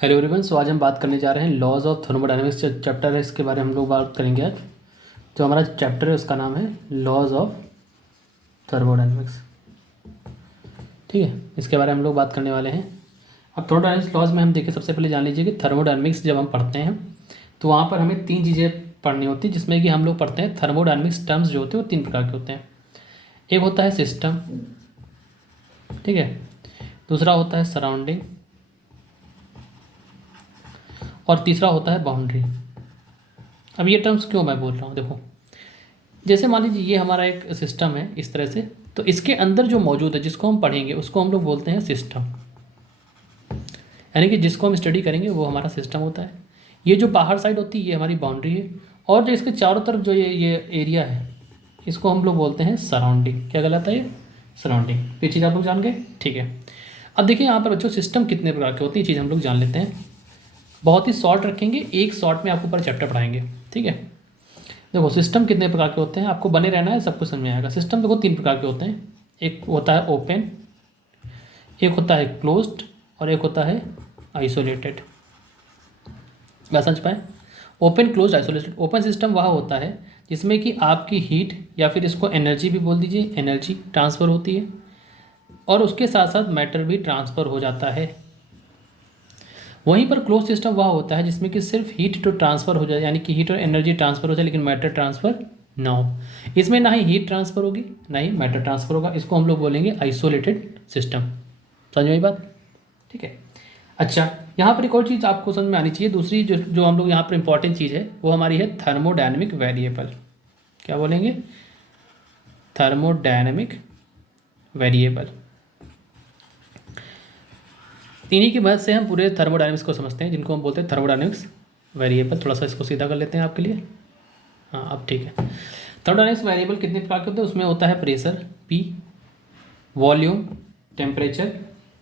Hello everyone. सो आज हम बात करने जा रहे हैं लॉज ऑफ थर्मोडायनेमिक्स। चैप्टर है, इसके बारे में हम लोग बात करेंगे आज। जो हमारा चैप्टर है उसका नाम है लॉज ऑफ थर्मोडायनेमिक्स। ठीक है, इसके बारे में हम लोग बात करने वाले हैं। अब थर्मोडायनेमिक्स लॉज में हम देखिए, सबसे पहले जान लीजिए कि थर्मोडायनेमिक्स जब हम पढ़ते हैं तो वहाँ पर हमें तीन चीज़ें पढ़नी होती है, जिसमें कि हम लोग पढ़ते हैं थर्मोडायनेमिक्स टर्म्स जो होते हैं वो तीन प्रकार के होते हैं। एक होता है सिस्टम, ठीक है, दूसरा होता है सराउंडिंग, और तीसरा होता है बाउंड्री। अब ये टर्म्स क्यों मैं बोल रहा हूँ, देखो, जैसे मान लीजिए ये हमारा एक सिस्टम है इस तरह से, तो इसके अंदर जो मौजूद है जिसको हम पढ़ेंगे उसको हम लोग बोलते हैं सिस्टम। यानी कि जिसको हम स्टडी करेंगे वो हमारा सिस्टम होता है। ये जो बाहर साइड होती है ये हमारी बाउंड्री है, और जो इसके चारों तरफ जो ये एरिया है इसको हम लोग बोलते हैं सराउंडिंग। क्या कहलाता है ये? सराउंडिंग। ये चीज़ आप लोग जान गए, ठीक है। अब देखिए यहाँ पर बच्चों सिस्टम कितने प्रकार के होते हैं, ये चीज़ हम लोग जान लेते हैं। बहुत ही शॉर्ट रखेंगे, एक शॉर्ट में आपको पूरा चैप्टर पढ़ाएंगे, ठीक है। देखो सिस्टम कितने प्रकार के होते हैं, आपको बने रहना है, सब कुछ समझ में आएगा। सिस्टम देखो तीन प्रकार के होते हैं। एक होता है ओपन, एक होता है क्लोज्ड, और एक होता है आइसोलेटेड। मैं समझ पाए? Open, closed, isolated. Open system वह होता है जिसमें कि आपकी हीट या फिर इसको एनर्जी भी बोल दीजिए, एनर्जी ट्रांसफ़र होती है, और उसके साथ साथ मैटर भी ट्रांसफ़र हो जाता है। वहीं पर क्लोज सिस्टम वह होता है जिसमें कि सिर्फ हीट तो ट्रांसफ़र हो जाए, यानी कि हीट और एनर्जी ट्रांसफ़र हो जाए, लेकिन मैटर ट्रांसफ़र ना हो। इसमें ना ही हीट ट्रांसफ़र होगी ना ही मैटर ट्रांसफ़र होगा। इसको हम लोग बोलेंगे आइसोलेटेड सिस्टम। समझ में आई बात? ठीक है। अच्छा, यहाँ पर एक और चीज़ आपको समझ में आनी चाहिए। दूसरी जो जो हम लोग यहाँ पर इंपॉर्टेंट चीज़ है वो हमारी है थर्मोडायनेमिक वेरिएबल। क्या बोलेंगे? Thermodynamic variable. इन्हीं की मदद से हम पूरे थर्मोडायनेमिक्स को समझते हैं, जिनको हम बोलते हैं थर्मोडायनेमिक्स वेरिएबल। थोड़ा सा इसको सीधा कर लेते हैं आपके लिए। हाँ, अब ठीक है। थर्मोडायनेमिक्स वेरिएबल कितने प्रकार के होते हैं? उसमें होता है प्रेशर P, वॉल्यूम, टेम्परेचर।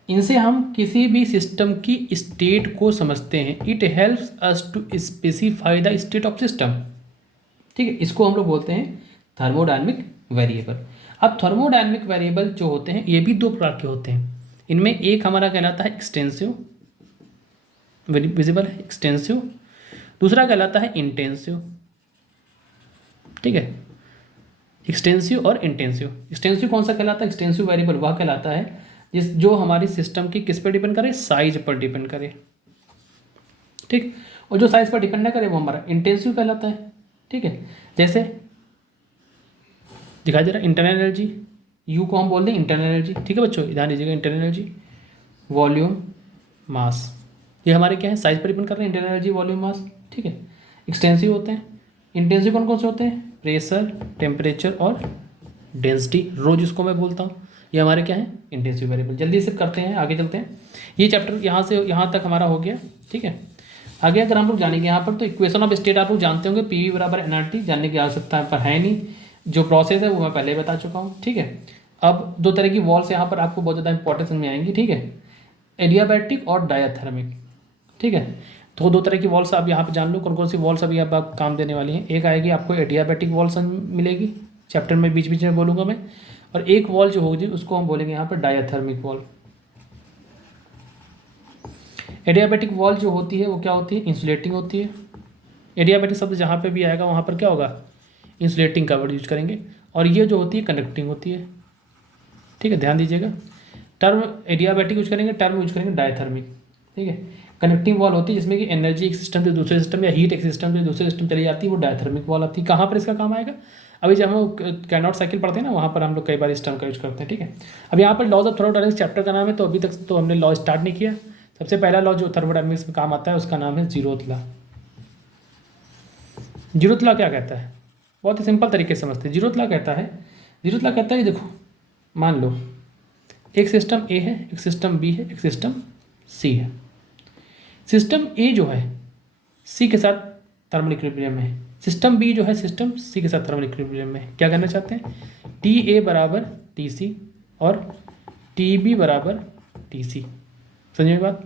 इनसे हम किसी भी सिस्टम की स्टेट को समझते हैं। It helps us to specify the state of system. ठीक है, इसको हम लोग बोलते हैं थर्मोडायनेमिक वेरिएबल। अब थर्मोडायनेमिक वेरिएबल जो होते हैं ये भी दो प्रकार के होते हैं। इनमें एक हमारा कहलाता है एक्सटेंसिव, विजिबल है एक्सटेंसिव। दूसरा कहलाता है इंटेंसिव। ठीक है, एक्सटेंसिव और इंटेंसिव। एक्सटेंसिव कौन सा कहलाता है? एक्सटेंसिव वेरिएबल वह कहलाता है जो हमारी सिस्टम की किस पर डिपेंड करे? साइज पर डिपेंड करे। ठीक, और जो साइज पर डिपेंड ना करे वो हमारा इंटेंसिव कहलाता है। ठीक है, जैसे दिखाई दे रहा है इंटरनल एनर्जी, यू को हम बोल दें इंटरनल एनर्जी। ठीक है बच्चों, ध्यान दीजिएगा। इंटरनल एनर्जी, वॉल्यूम, मास, ये हमारे क्या है? साइज पर डिपेंड कर रहे हैं। इंटरनल एनर्जी, वॉल्यूम, मास। ठीक है, एक्सटेंसिव होते हैं। इंटेंसिव कौन कौन से होते हैं? प्रेशर, टेम्परेचर और डेंसिटी, रो जिसको मैं बोलता हूँ, ये हमारे क्या है? Intensive variable. जल्दी से करते हैं, आगे चलते हैं। ये चैप्टर यहाँ से यहाँ तक हमारा हो गया। ठीक है, आगे अगर हम लोग जानेंगे यहाँ पर तो इक्वेशन ऑफ स्टेट आप लोग जानते होंगे, पी वी बराबर एनआरटी, जानने की आवश्यकता पर है नहीं। जो प्रोसेस है वो मैं पहले ही बता चुका हूँ। ठीक है, अब दो तरह की वॉल्स यहाँ पर आपको बहुत ज़्यादा इंपॉर्टेंस में आएंगी। ठीक है, एडियाबैटिक और डायाथर्मिक। ठीक है, तो दो तरह की वॉल्स आप यहाँ पे जान लो, कौन कौन सी वॉल्स अभी आप काम देने वाली हैं। एक आएगी आपको एडियाबैटिक वॉल्स मिलेगी, चैप्टर में बीच बीच में बोलूँगा मैं। और एक वॉल जो होगी उसको हम बोलेंगे यहाँ पर डायाथर्मिक वॉल। एडियाबैटिक वॉल जो होती है वो क्या होती है? इंसुलेटिंग होती है। एडियाबैटिक शब्द जहाँ पे भी आएगा वहाँ पर क्या होगा? इंसुलेटिंग का वर्ड यूज करेंगे। और ये जो होती है कंडक्टिंग होती है। ठीक है, ध्यान दीजिएगा। टर्म एडियाबैटिक यूज करेंगे, टर्म यूज करेंगे डायथर्मिक। ठीक है, कनेक्टिंग वॉल होती है जिसमें कि एनर्जी एक सिस्टम से दूसरे सिस्टम या हीट एक सिस्टम से दूसरे सिस्टम चली जाती है, वो डायथर्मिक वॉल आती है। कहाँ पर इसका काम आएगा? अभी जब हम कैनॉट साइकिल पढ़ते हैं ना, वहाँ पर हम लोग कई बार इस टर्म का यूज करते हैं। ठीक है, अब यहाँ पर लॉज ऑफ थर्मोडायनेमिक्स चैप्टर का नाम है, तो अभी तक तो हमने लॉ स्टार्ट नहीं किया। सबसे पहला लॉ जो थर्मोडायनेमिक्स में काम आता है उसका नाम है जीरोथ लॉ। जीरोथ लॉ क्या कहता है? बहुत ही सिंपल तरीके से समझते हैं। जीरोथ लॉ कहता है, जीरोथ लॉ कहता है कि देखो, मान लो एक सिस्टम ए है, एक सिस्टम बी है, एक सिस्टम सी है। सिस्टम ए जो है सी के साथ थर्मल इक्विलिब्रियम में है, सिस्टम बी जो है सिस्टम सी के साथ थर्मल इक्विलिब्रियम में है। क्या करना चाहते हैं? टी ए बराबर टी सी और टी बी बराबर टी सी। समझिए बात?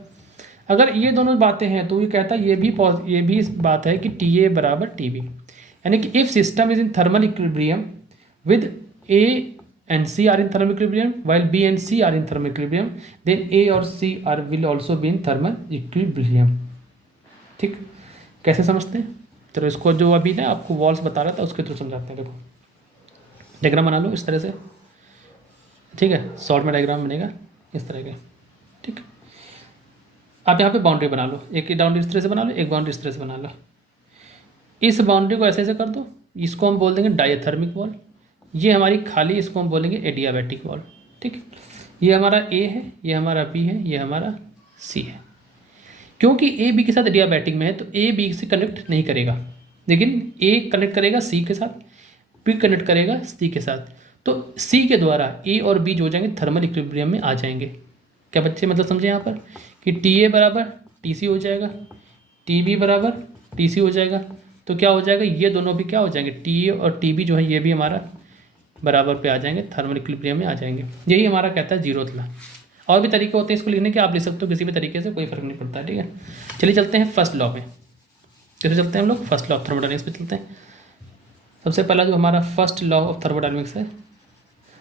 अगर ये दोनों बातें हैं तो ये कहता है, ये भी इस बात है कि टी ए बराबर टी बी, यानी कि if system is in thermal equilibrium with A and C are in thermal equilibrium, while B and C are in thermal equilibrium, then A और C will also be in thermal equilibrium. ठीक, कैसे समझते हैं? चलो इसको जो अभी ना आपको वॉल्स बता रहा था उसके थ्रू समझाते हैं। देखो डायग्राम बना लो इस तरह से, ठीक है, शॉर्ट में डायग्राम बनेगा इस तरह के। ठीक, आप यहाँ पे बाउंड्री बना लो, एक बाउंड्री इस तरह से बना लो, एक बाउंड्री इस तरह से बना लो। इस बाउंड्री को ऐसे ऐसे कर दो, इसको हम बोल देंगे डायथर्मिक वॉल, ये हमारी खाली, इसको हम बोलेंगे एडियाबैटिक वॉल। ठीक, ये हमारा ए है, ये हमारा बी है, ये हमारा सी है। क्योंकि ए बी के साथ एडियाबैटिक में है तो ए बी से कनेक्ट नहीं करेगा, लेकिन ए कनेक्ट करेगा सी के साथ, बी कनेक्ट करेगा सी के साथ। तो सी के द्वारा ए और बी जो हो जाएंगे थर्मल इक्विलिब्रियम में आ जाएंगे। क्या बच्चे मतलब समझे यहाँ पर कि टी ए बराबर टी सी हो जाएगा, टी बी बराबर टी सी हो जाएगा। तो क्या हो जाएगा, ये दोनों भी क्या हो जाएंगे, टी ए और टी बी जो है ये भी हमारा बराबर पे आ जाएंगे, थर्मल इक्विलिब्रियम में आ जाएंगे। यही हमारा कहता है जीरोथ लॉ। और भी तरीके होते हैं इसको लिखने के, आप लिख सकते हो किसी भी तरीके से, कोई फर्क नहीं पड़ता। ठीक है, चलिए चलते हैं फर्स्ट लॉ में। कैसे चलते हैं हम लोग, फर्स्ट लॉ ऑफ थर्मोडायनेमिक्स पे चलते हैं। सबसे पहला जो हमारा फर्स्ट लॉ ऑफ थर्मोडायनेमिक्स है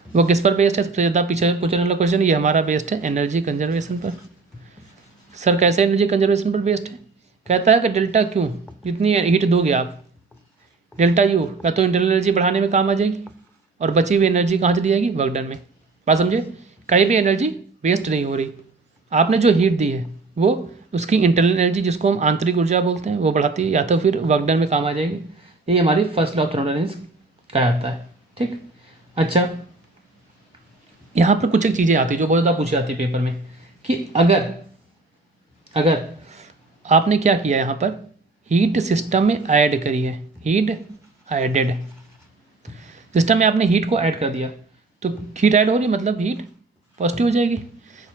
वो किस पर बेस्ड है? सबसे ज़्यादा पीछे पूछने वाला क्वेश्चन ये हमारा बेस्ड है एनर्जी कंजर्वेशन पर। सर कैसे एनर्जी कंजर्वेशन पर बेस्ड है? कहता है कि डेल्टा क्यू, जितनी हीट दोगे आप, डेल्टा यू या तो इंटरनल एनर्जी बढ़ाने में काम आ जाएगी और बची हुई एनर्जी कहाँ चली जाएगी, वर्क डन में। बात समझे, कहीं भी एनर्जी वेस्ट नहीं हो रही। आपने जो हीट दी है वो उसकी इंटरनल एनर्जी, जिसको हम आंतरिक ऊर्जा बोलते हैं, वो बढ़ाती है या तो फिर वर्क डन में काम आ जाएगी। ये हमारी फर्स्ट लॉ ऑफ थर्मोडायनेमिक्स कहा जाता है। ठीक, अच्छा यहाँ पर कुछ एक चीज़ें आती है जो बहुत ज़्यादा पूछी जाती है पेपर में कि अगर आपने क्या किया यहाँ पर, हीट सिस्टम में ऐड करी है, हीट एडेड, सिस्टम में आपने हीट को ऐड कर दिया तो हीट ऐड हो रही मतलब हीट पॉजिटिव हो जाएगी।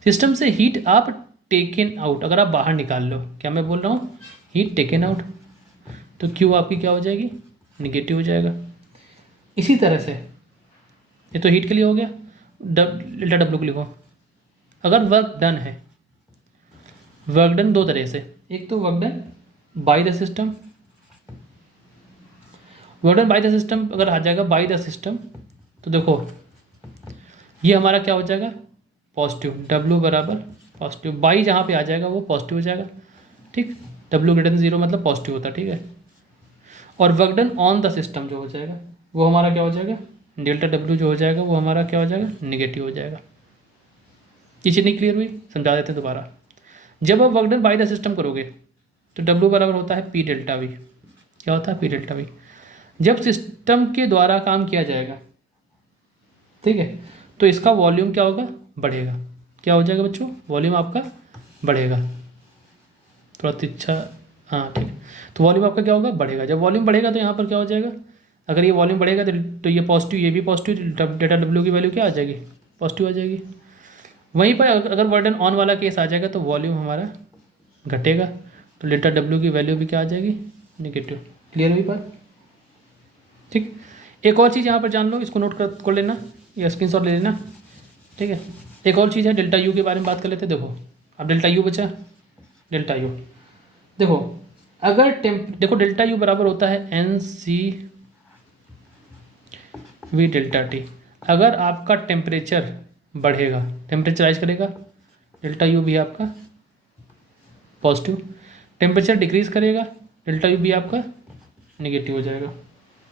सिस्टम से हीट आप टेकन आउट, अगर आप बाहर निकाल लो, क्या मैं बोल रहा हूँ, हीट टेकन आउट, तो क्यू आपकी क्या हो जाएगी, निगेटिव हो जाएगा। इसी तरह से ये तो हीट के लिए हो गया, डेल्टा डब्ल्यू के लिखो। अगर वर्क डन है, वर्क डन दो तरह से, एक तो work done by the system, work done by the system अगर आ जाएगा बाय द सिस्टम तो देखो ये हमारा क्या हो जाएगा, पॉजिटिव, डब्ल्यू बराबर पॉजिटिव, बाई जहाँ पे आ जाएगा वो पॉजिटिव हो जाएगा। ठीक, डब्ल्यू ग्रेटर देन जीरो मतलब पॉजिटिव होता है। ठीक है, और work done on the system जो हो जाएगा वो हमारा क्या हो जाएगा, डेल्टा डब्ल्यू जो हो जाएगा वो हमारा क्या हो जाएगा, निगेटिव हो जाएगा। ये चीज़ नहीं क्लियर हुई, समझा देते हैं दोबारा। जब आप work done by the system करोगे तो डब्ल्यू बराबर होता है पी डेल्टा वी। क्या होता है, पी डेल्टा वी। जब सिस्टम के द्वारा काम किया जाएगा, ठीक है, तो इसका वॉल्यूम क्या होगा, बढ़ेगा। क्या हो जाएगा बच्चों, वॉल्यूम आपका बढ़ेगा। थोड़ा तिरछा, हाँ ठीक है, तो वॉल्यूम आपका क्या होगा, बढ़ेगा। जब वॉल्यूम बढ़ेगा तो यहाँ पर क्या हो जाएगा, अगर ये वॉल्यूम बढ़ेगा तो ये पॉजिटिव, ये भी पॉजिटिव, डेल्टा डब्ल्यू की वैल्यू क्या आ जाएगी, पॉजिटिव आ जाएगी। वहीं पर अगर वर्डन ऑन वाला केस आ जाएगा तो वॉल्यूम हमारा घटेगा, तो डेल्टा डब्ल्यू की वैल्यू भी क्या आ जाएगी, नेगेटिव। क्लियर हुई बात? ठीक, एक और चीज़ यहाँ पर जान लो, इसको नोट कर लेना या स्क्रीनशॉट ले लेना। ठीक है, एक और चीज़ है, डेल्टा यू के बारे में बात कर लेते हैं। देखो अब डेल्टा यू बचा, डेल्टा यू देखो, अगर देखो डेल्टा यू बराबर होता है n C V delta T. अगर आपका टेम्परेचर बढ़ेगा, टेम्परेचर राइज करेगा, डेल्टा यू भी आपका पॉजिटिव। टेम्परेचर डिक्रीज करेगा, डेल्टा यू भी आपका नेगेटिव हो जाएगा।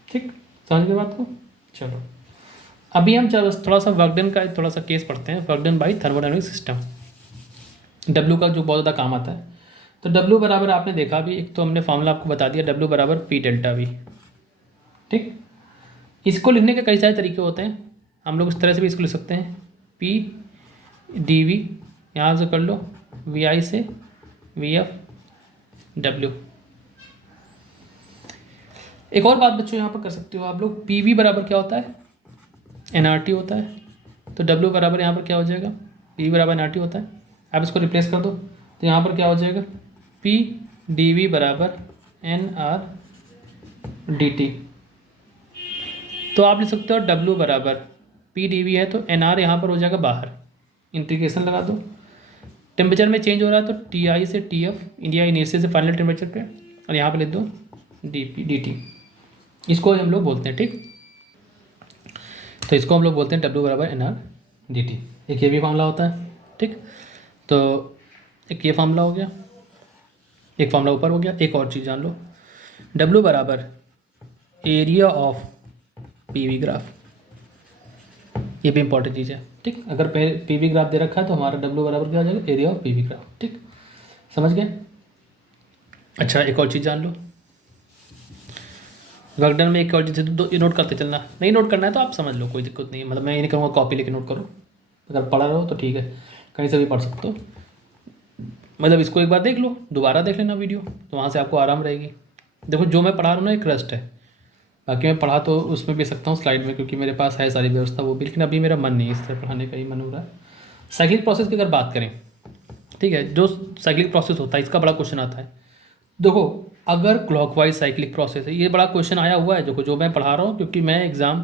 ठीक, समझ गए बात को? चलो अभी हम चलो थोड़ा सा वर्कडन का थोड़ा सा केस पढ़ते हैं, work done by thermodynamic system. W का जो बहुत ज़्यादा काम आता है, तो डब्ल्यू बराबर आपने देखा भी, एक तो हमने फॉर्मूला आपको बता दिया, डब्ल्यू बराबर पी डेल्टा वी। ठीक, इसको लिखने के कई सारे तरीके होते हैं, हम लोग इस तरह से भी इसको लिख सकते हैं, पी डी वी, यहाँ से कर लो वी आई से वी एफ डब्ल्यू। एक और बात बच्चों यहाँ पर कर सकते हो आप लोग, पी वी बराबर क्या होता है, एन आर टी होता है, तो डब्ल्यू बराबर यहाँ पर क्या हो जाएगा, पी बराबर एन आर टी होता है। आप इसको रिप्लेस कर दो तो यहाँ पर क्या हो जाएगा, पी डी वी बराबर एन आर डी टी। तो आप लिख सकते हो डब्ल्यू बराबर पी डी वी है तो एन आर यहाँ पर हो जाएगा बाहर, इंटीग्रेशन लगा दो। टेम्परेचर में चेंज हो रहा है तो टी आई से टी एफ, इंडिया इनिशियल से फाइनल टेम्परेचर पे, और यहाँ पर लिख दो डी पी डी टी, इसको हम लोग बोलते हैं। ठीक, तो इसको हम लोग बोलते हैं W बराबर NR/dt। एक ये भी फार्मूला होता है, ठीक। तो एक ये फार्मूला हो गया, एक फार्मूला ऊपर हो गया। एक और चीज़ जान लो, W बराबर एरिया ऑफ PV ग्राफ, ये भी इंपॉर्टेंट चीज़ है, ठीक। अगर PV ग्राफ दे रखा है तो हमारा W बराबर क्या हो जाएगा, एरिया ऑफ PV ग्राफ, ठीक। समझ गए। अच्छा, एक और चीज़ जान लो, वर्कडन में एक और चीज़ तो ये नोट करते चलना, नहीं नोट करना है तो आप समझ लो, कोई दिक्कत नहीं है। मतलब मैं ये नहीं कहूँगा कॉपी लेके नोट करो, अगर पढ़ा रहो तो ठीक है, कहीं से भी पढ़ सकते हो। मतलब इसको एक बार देख लो, दोबारा देख लेना वीडियो, तो वहाँ से आपको आराम रहेगी। देखो जो मैं पढ़ा रहा हूँ ना, एक रस्ट है, बाकी मैं पढ़ा तो उसमें भी सकता हूँ स्लाइड में, क्योंकि मेरे पास है सारी व्यवस्था वो भी, लेकिन अभी मेरा मन नहीं है इस तरह पढ़ाने का, ही मन हो रहा है। साइक्लिक प्रोसेस की अगर बात करें, ठीक है, जो साइक्लिक प्रोसेस होता है इसका बड़ा क्वेश्चन आता है। देखो अगर क्लॉकवाइज साइक्लिक प्रोसेस है, ये बड़ा क्वेश्चन आया हुआ है, देखो जो मैं पढ़ा रहा हूँ, क्योंकि मैं एग्ज़ाम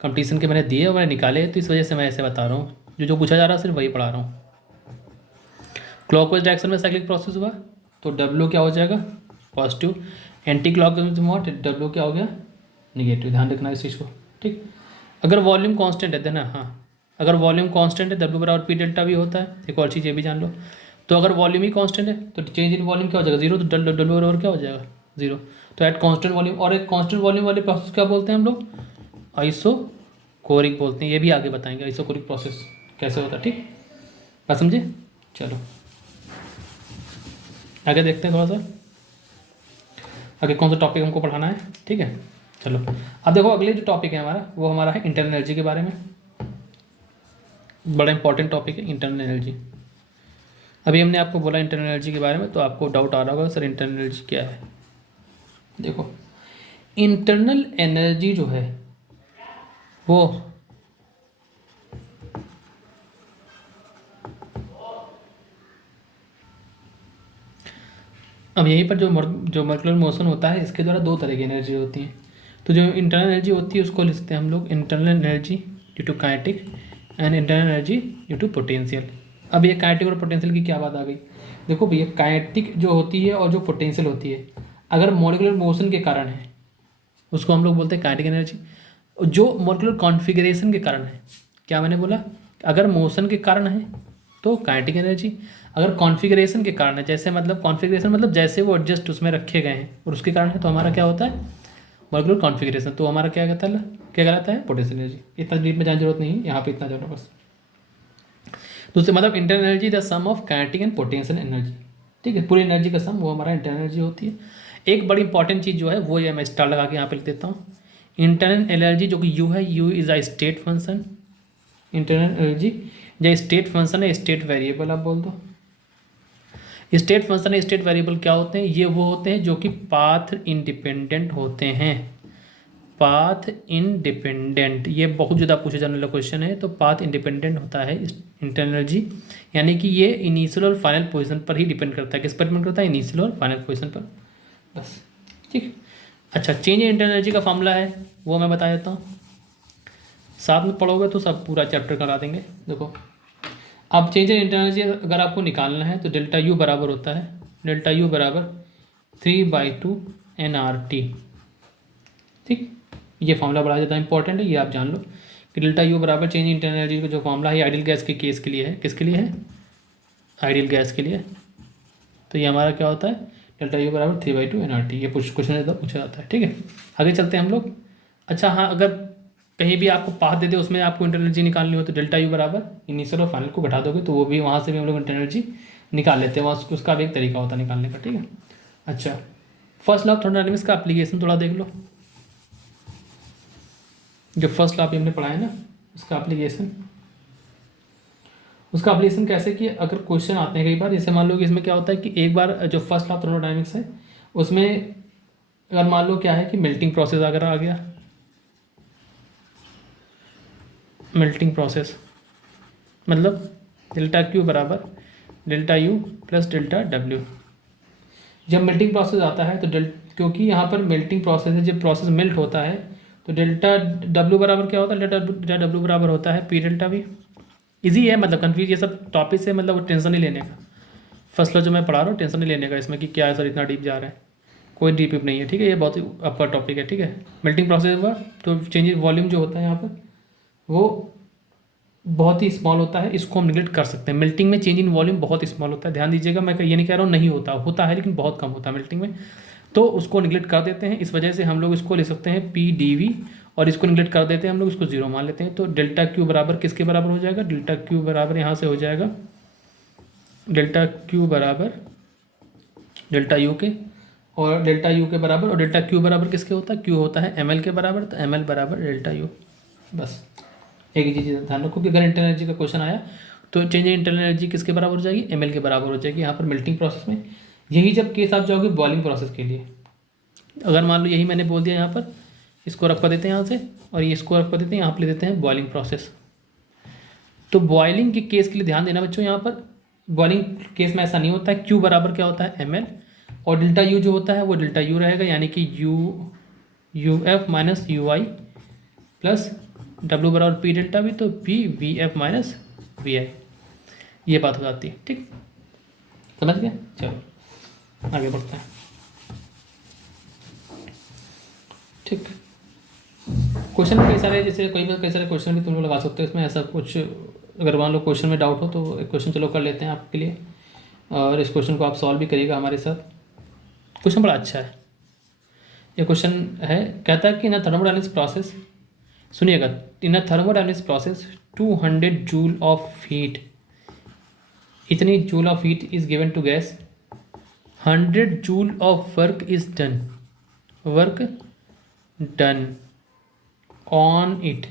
कंपटीशन के मैंने दिए और मैंने निकाले, तो इस वजह से मैं ऐसे बता रहा हूँ, जो पूछा जा रहा है सिर्फ वही पढ़ा रहा हूँ। क्लॉकवाइज डायरेक्शन में साइक्लिक प्रोसेस हुआ तो W क्या हो जाएगा, पॉजिटिव। एंटी क्लॉकवाइज में W क्या हो गया, निगेटिव। ध्यान रखना इस चीज़ को, ठीक। अगर वॉल्यूम कांस्टेंट है देना, हाँ, अगर वॉल्यूम कांस्टेंट है W बराबर P डेल्टा भी होता है। एक और चीज़ ये भी जान लो, तो अगर वॉल्यूम ही कांस्टेंट है तो चेंज इन वॉल्यूम क्या हो जाएगा, जीरो। तो W बराबर क्या हो जाएगा, जीरो। तो एट कांस्टेंट वॉल्यूम, और एक कांस्टेंट वॉल्यूम वाले प्रोसेस क्या बोलते हैं हम लोग, आइसोकोरिक बोलते हैं। ये भी आगे बताएंगे आइसोकोरिक प्रोसेस कैसे होता है, ठीक। बात समझे। चलो आगे देखते हैं थोड़ा सा, आगे कौन सा टॉपिक हमको पढ़ाना है, ठीक है। चलो अब देखो, अगले जो टॉपिक है हमारा, वो हमारा है इंटरनल एनर्जी के बारे में। बड़ा इंपॉर्टेंट टॉपिक है इंटरनल एनर्जी। अभी हमने आपको बोला इंटरनल एनर्जी के बारे में, तो आपको डाउट आ रहा होगा सर इंटरनल एनर्जी क्या है। देखो इंटरनल एनर्जी जो है वो अब यहीं पर जो मॉलिक्यूलर मोशन होता है, इसके द्वारा दो तरह की एनर्जी होती है। तो जो इंटरनल एनर्जी होती है उसको लिखते हैं हम लोग internal energy due to kinetic and internal energy due to potential. अब ये काइनेटिक और पोटेंशियल की क्या बात आ गई, देखो भैया, काइनेटिक जो होती है और जो पोटेंशियल होती है, अगर मॉलिक्यूलर मोशन के कारण है उसको हम लोग बोलते हैं काइनेटिक एनर्जी। जो मॉलिक्यूलर कॉन्फिगरेशन के कारण है, क्या मैंने बोला, अगर मोशन के कारण है तो काइनेटिक एनर्जी, अगर कॉन्फ़िगरेशन के कारण है, जैसे मतलब कॉन्फ़िगरेशन मतलब जैसे वो एडजस्ट उसमें रखे गए हैं और उसके कारण है, तो हमारा क्या होता है, मॉलिक्यूलर कॉन्फ़िगरेशन, तो हमारा क्या कहता है, क्या कहलाता है, पोटेंशियल एनर्जी। इतना डीप में जाने जरूरत नहीं है, यहाँ पे इतना जाना बस। दूसरे मतलब internal energy the sum of kinetic and potential energy, ठीक है, पूरी एनर्जी का सम वो हमारा इंटरनल एनर्जी होती है। एक बड़ी इंपॉर्टेंट चीज़ जो है वो ये मैं स्टार लगा के यहाँ पे लिख देता हूँ, इंटरनल एनर्जी जो कि यू है, you is a state function. Internal energy जो स्टेट फंक्शन है, स्टेट वेरिएबल आप बोल दो। स्टेट फंक्शन है, स्टेट वेरिएबल क्या होते हैं, ये वो होते हैं जो कि पाथ इंडिपेंडेंट होते हैं। पाथ इंडिपेंडेंट, ये बहुत ज़्यादा पूछे जाने वाला क्वेश्चन है। तो पाथ इंडिपेंडेंट होता है इंटरनल एनर्जी, यानी कि ये इनिशियल और फाइनल पोजीशन पर ही डिपेंड करता है। किस पर डिपेंड करता है, इनिशियल और फाइनल पोजीशन पर, बस, ठीक। अच्छा, चेंज इन इंटरनल एनर्जी का फॉर्मूला है वो मैं बता देता हूँ, साथ में पढ़ोगे तो सब पूरा चैप्टर करा देंगे। देखो अब चेंज इन इंटरनल एनर्जी अगर आपको निकालना है तो डेल्टा यू बराबर होता है, डेल्टा यू बराबर 3/2 NRT, ठीक। ये फॉर्मूला बड़ा ज़्यादा इंपॉर्टेंट है, ये आप जान लो कि डेल्टा यू बराबर चेंज इन इंटरनल एनर्जी का जो फॉर्मूला है आइडियल गैस के केस के लिए है। किसके लिए है, आइडियल गैस के लिए। तो ये हमारा क्या होता है, डेल्टा यू बराबर 3/2 NRT। ये क्वेश्चन ज़्यादा पूछा जाता है, ठीक है। आगे चलते हैं हम लोग। अच्छा हाँ, अगर कहीं भी आपको पाथ दे दे उसमें आपको इंटरनल एनर्जी निकालनी हो तो डेल्टा यू बराबर इनिशियल और फाइनल को घटा दोगे तो वो भी वहाँ से भी हम लोग इंटरनल एनर्जी निकाल लेते हैं, वहाँ उसका भी एक तरीका होता है निकालने का, ठीक है। अच्छा, फर्स्ट लॉ ऑफ थर्मोडायनामिक्स का एप्लीकेशन थोड़ा देख लो, जो फर्स्ट लॉ आप हमने पढ़ा है ना, उसका एप्लीकेशन कैसे कि अगर क्वेश्चन आते हैं कई बार, जैसे मान लो कि इसमें क्या होता है कि एक बार जो फर्स्ट लॉ ऑफ थर्मोडायनामिक्स है उसमें अगर मान लो क्या है कि मेल्टिंग प्रोसेस अगर आ गया, मेल्टिंग प्रोसेस मतलब डेल्टा क्यू बराबर delta U plus delta W. जब मेल्टिंग प्रोसेस आता है तो क्योंकि यहाँ पर मेल्टिंग प्रोसेस है, जब प्रोसेस मेल्ट होता है तो डेल्टा डब्ल्यू बराबर क्या होता है, डेल्टा डब्ल्यू बराबर होता है पी डेल्टा वी। ईजी है, मतलब कन्फ्यूज ये सब टॉपिक से, मतलब टेंशन नहीं लेने का। फर्स्ट लॉ जो मैं पढ़ा रहा हूँ टेंशन नहीं लेने का इसमें कि क्या है सर इतना डीप जा रहा है, कोई डीप नहीं है, ठीक है। ये बहुत ही अपर टॉपिक है, ठीक है। मेल्टिंग प्रोसेस हुआ तो चेंज इन वॉल्यूम जो होता है यहाँ पर वो बहुत ही स्मॉल होता है, इसको हम निगलेक्ट कर सकते हैं। मेल्टिंग में चेंज इन वॉल्यूम बहुत स्मॉल होता है, ध्यान दीजिएगा, मैं ये नहीं कह रहा हूँ नहीं होता, होता है लेकिन बहुत कम होता है मेल्टिंग में, तो उसको निगलेक्ट कर देते हैं। इस वजह से हम लोग इसको ले सकते हैं पी डी वी, और इसको निगलेक्ट कर देते हैं हम लोग, इसको जीरो मान लेते हैं। तो डेल्टा क्यू बराबर किसके बराबर हो जाएगा, डेल्टा क्यू बराबर यहाँ से हो जाएगा डेल्टा क्यू बराबर डेल्टा यू के, और डेल्टा यू के बराबर, और डेल्टा क्यू बराबर किसके होता है, क्यू होता है एम एल के बराबर, तो एम एल बराबर डेल्टा यू। बस एक ही चीज़ ध्यान रखो कि अगर इंटरनल एनर्जी का क्वेश्चन आया तो चेंज इन इंटरनल एनर्जी किसके बराबर हो जाएगी, एम एल के बराबर हो जाएगी यहाँ पर मेल्टिंग प्रोसेस में। यही जब केस आप जाओगे बॉइलिंग प्रोसेस के लिए, अगर मान लो यही मैंने बोल दिया यहाँ पर, इसको रख पा देते हैं यहाँ से, और ये इसको रख पा देते हैं, यहाँ पर ले देते हैं बॉइलिंग प्रोसेस। तो बॉइलिंग के केस के लिए ध्यान देना बच्चों, यहाँ पर बॉइलिंग केस में ऐसा नहीं होता है, क्यू बराबर क्या होता है एम एल, और डेल्टा यू जो होता है वो डेल्टा यू रहेगा, यानी कि U F minus U I plus W बराबर पी डेल्टा वी, तो P V F minus V I, ये बात हो जाती है। ठीक, समझ गए, चलो आगे बढ़ते हैं। ठीक, क्वेश्चन में कई सारे, जैसे कई सारे क्वेश्चन भी तुम लोग लगा सकते हो इसमें, ऐसा कुछ अगर मान लो क्वेश्चन में डाउट हो तो एक क्वेश्चन चलो कर लेते हैं आपके लिए, और इस क्वेश्चन को आप सॉल्व भी करिएगा हमारे साथ। क्वेश्चन बड़ा अच्छा है, ये क्वेश्चन है, कहता है कि इन अ थर्मोडायनेमिक्स प्रोसेस, सुनिएगा, in a thermodynamics process 200 joule of heat, इतनी joule of heat is given to gas, 100 joule of work is done, work done on it,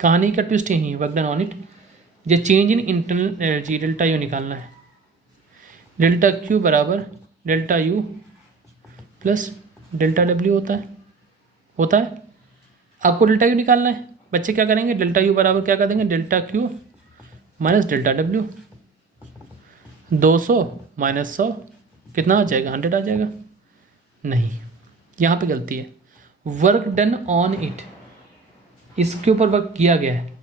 कहानी का ट्विस्ट यही है, वर्क डन ऑन इट, जो change in internal energy delta U निकालना है, delta Q बराबर delta U plus delta W होता है। आपको डेल्टा यू निकालना है, बच्चे क्या करेंगे, डेल्टा यू बराबर क्या कर देंगे, delta Q minus delta W, 200 minus 100 कितना आ जाएगा, 100 आ जाएगा। नहीं, यहाँ पे गलती है, वर्क डन ऑन इट, इसके ऊपर वर्क किया गया है,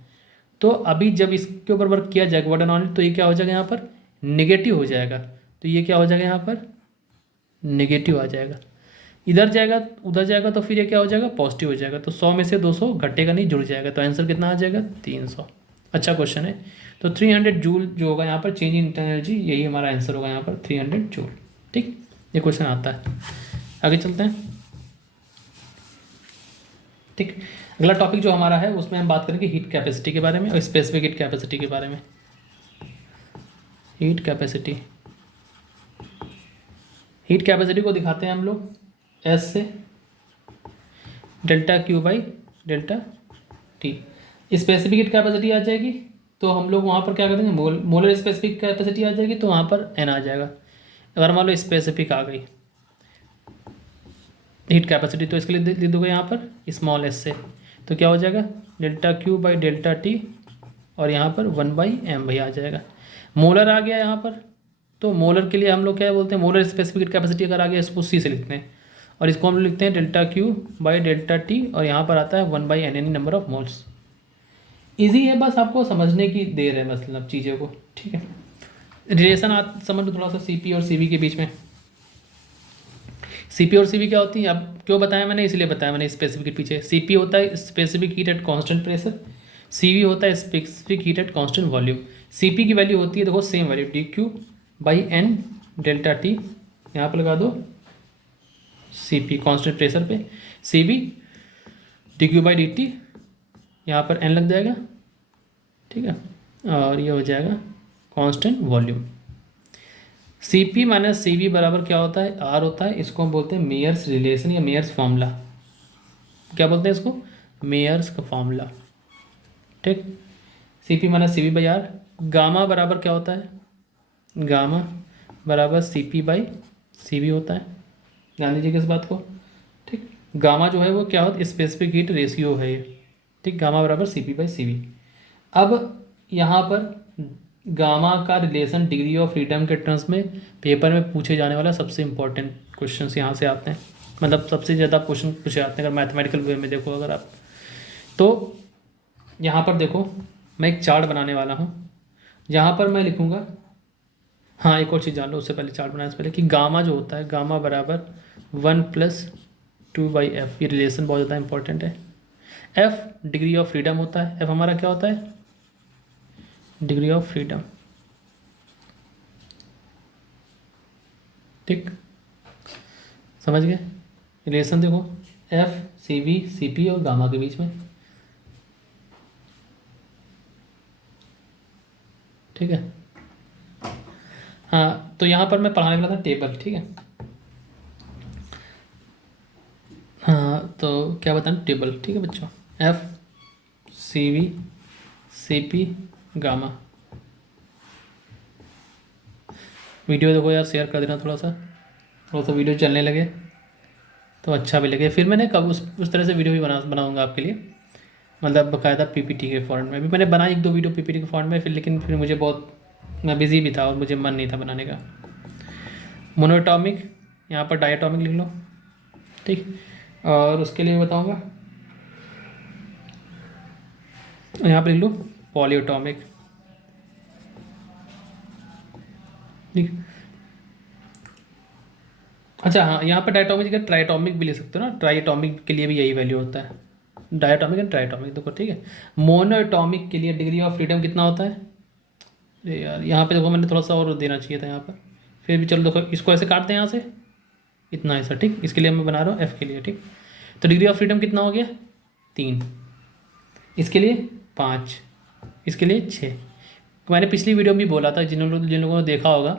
तो अभी जब इसके ऊपर वर्क किया जाएगा वर्क डन ऑन इट, तो ये क्या हो जाएगा यहाँ पर नेगेटिव हो जाएगा, तो ये क्या हो जाएगा यहाँ पर नेगेटिव आ जाएगा, इधर जाएगा उधर जाएगा तो फिर ये क्या हो जाएगा पॉजिटिव हो जाएगा, तो 100 में से 200 घटेगा नहीं, जुड़ जाएगा, तो आंसर कितना आ जाएगा 300। अच्छा क्वेश्चन है, तो 300 जूल जो होगा यहाँ पर चेंज इन इंटरनल एनर्जी, यही हमारा आंसर होगा यहाँ पर 300 जूल। ठीक, ये क्वेश्चन आता है, आगे चलते हैं। ठीक, अगला टॉपिक जो हमारा है उसमें हम बात करेंगे हीट कैपेसिटी के बारे में, और स्पेसिफिक हीट कैपेसिटी के बारे में। हीट कैपेसिटी को दिखाते हैं हम लोग एस से, delta Q by delta T. Specific heat capacity आ जाएगी तो हम लोग वहाँ पर क्या कर देंगे, मोलर स्पेसिफिक कैपेसिटी आ जाएगी तो वहाँ पर एन आ जाएगा। अगर मान लो स्पेसिफिक आ गई हीट कैपेसिटी, तो इसके लिए लिख दोगे यहाँ पर स्मॉल एस से, तो क्या हो जाएगा delta Q by delta T, और यहाँ पर 1/m भाई आ जाएगा। मोलर आ गया यहाँ पर, तो मोलर के लिए हम लोग क्या बोलते हैं, मोलर स्पेसिफिक कैपेसिटी अगर आ गया इसको सी से लिखते हैं, और इसको हम लोग लिखते हैं delta Q by delta T, और यहाँ पर आता है 1/n यानी नंबर ऑफ मोल्स। ईजी है, बस आपको समझने की देर है मतलब चीज़ों को। ठीक है, रिलेशन आप समझ लो थोड़ा सा सी पी और सी वी के बीच में। सी पी और सी वी क्या होती है, अब क्यों बताया मैंने, इसलिए बताया मैंने स्पेसिफिक के पीछे। सी पी होता है specific heat at constant pressure, C V होता है specific heat at constant volume. C P की वैल्यू होती है देखो same value D Q by N delta T, यहाँ पर लगा दो सी पी कांस्टेंट प्रेशर पे, C V D Q by D T, यहाँ पर एन लग जाएगा, ठीक है, और ये हो जाएगा constant volume. C P minus C V बराबर क्या होता है, आर होता है, इसको हम बोलते हैं मेयर्स रिलेशन या मेयर्स फार्मूला। क्या बोलते हैं इसको, मेयर्स का फार्मूला। ठीक, C P minus C V by R. Gamma बराबर क्या होता है, गामा बराबर C P by C V होता है, ध्यान दीजिएगा इस बात को। ठीक, गामा जो है वो क्या होता है, स्पेसिफिक हीट रेशियो है ये। ठीक, गामा बराबर C P by C V. अब यहाँ पर गामा का रिलेशन डिग्री ऑफ फ्रीडम के टर्म्स में पेपर में पूछे जाने वाला सबसे इंपॉर्टेंट क्वेश्चन यहाँ से आते हैं, मतलब सबसे ज़्यादा क्वेश्चन पूछे जाते हैं अगर मैथमेटिकल वे में देखो अगर आप। तो यहाँ पर देखो मैं एक चार्ट बनाने वाला हूँ, जहाँ पर मैं लिखूँगा, हाँ एक और चीज़ जान लो उससे पहले, चार्ट बनाने से पहले, कि गामा जो होता है गामा बराबर 1 + 2/f, ये रिलेशन बहुत ज़्यादा इंपॉर्टेंट है। एफ डिग्री ऑफ फ्रीडम होता है, एफ हमारा क्या होता है, डिग्री ऑफ फ्रीडम। ठीक, समझ गए रिलेशन देखो, F C V C P और गामा के बीच में। ठीक है, हाँ तो यहाँ पर मैं पढ़ाने वाला था टेबल। ठीक है, हाँ तो क्या बताना, टेबल। ठीक है बच्चों, F C V C P gamma. Video देखो यार, शेयर कर देना थोड़ा सा वीडियो चलने लगे तो अच्छा भी लगे। फिर मैंने कब उस तरह से वीडियो भी बनाऊंगा आपके लिए, मतलब बकायदा पीपीटी के फॉर्मेट में भी मैंने बनाई एक दो वीडियो पीपीटी के फॉर्मेट में, फिर लेकिन फिर मुझे बहुत, मैं बिज़ी भी था और मुझे मन नहीं था बनाने का। मोनोटॉमिक, यहाँ पर डायटॉमिक लिख लो। ठीक, और उसके लिए बताऊँगा, यहाँ पर लिख लो पॉलीएटॉमिक। ठीक, अच्छा हाँ, यहाँ पर डायटॉमिक जगह ट्राइटॉमिक भी ले सकते हो ना, ट्राइटॉमिक के लिए भी यही वैल्यू होता है, डायटॉमिक एंड ट्राइटॉमिक देखो। ठीक है, मोनोटॉमिक के लिए डिग्री ऑफ फ्रीडम कितना होता है, अरे यार यहाँ पे देखो मैंने थोड़ा सा और देना चाहिए था यहाँ पर, फिर भी चलो देखो इसको ऐसे काटते हैं यहाँ से, इतना ऐसा। ठीक, इसके लिए मैं बना रहा हूँ एफ के लिए। ठीक, तो डिग्री ऑफ फ्रीडम कितना हो गया, 3, इसके लिए 5, इसके लिए 6। मैंने पिछली वीडियो में भी बोला था, जिन लोगों ने देखा होगा,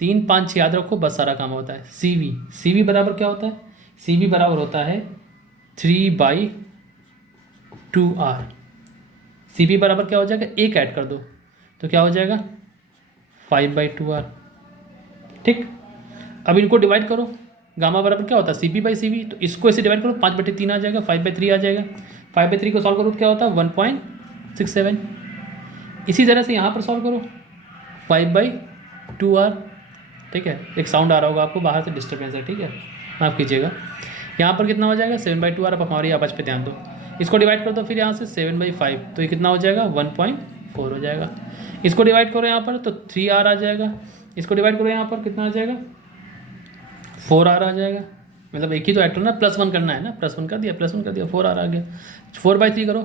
3 5 6 याद रखो, बस सारा काम होता है। सी वी बराबर क्या होता है, सी वी बराबर होता है 3/2R। सी वी बराबर क्या हो जाएगा, एक ऐड कर दो तो क्या हो जाएगा 5/2R। ठीक, अब इनको डिवाइड करो, गामा बराबर क्या होता है CP/CV, तो इसको ऐसे डिवाइड करो, 5/3 आ जाएगा, 5/3 आ जाएगा। 5/3 को सॉल्व करो तो क्या होता है 1.67। इसी तरह से यहाँ पर सॉल्व करो 5/2R। ठीक है, एक साउंड आ रहा होगा आपको, बाहर से डिस्टर्बेंस है। ठीक है, माफ़ कीजिएगा। यहाँ पर कितना हो जाएगा 7/2R। अब हमारी आवाज़ पे ध्यान दो, इसको डिवाइड कर दो फिर यहाँ से 7/5, तो ये कितना हो जाएगा 1.4 हो जाएगा। इसको डिवाइड करो यहाँ पर तो 3R आ जाएगा, इसको डिवाइड करो यहाँ पर कितना आ जाएगा 4R आ जाएगा। मतलब एक ही तो ऐड करना, +1 करना है ना, +1 कर दिया, +1 कर दिया, 4R आ गया। 4/3 करो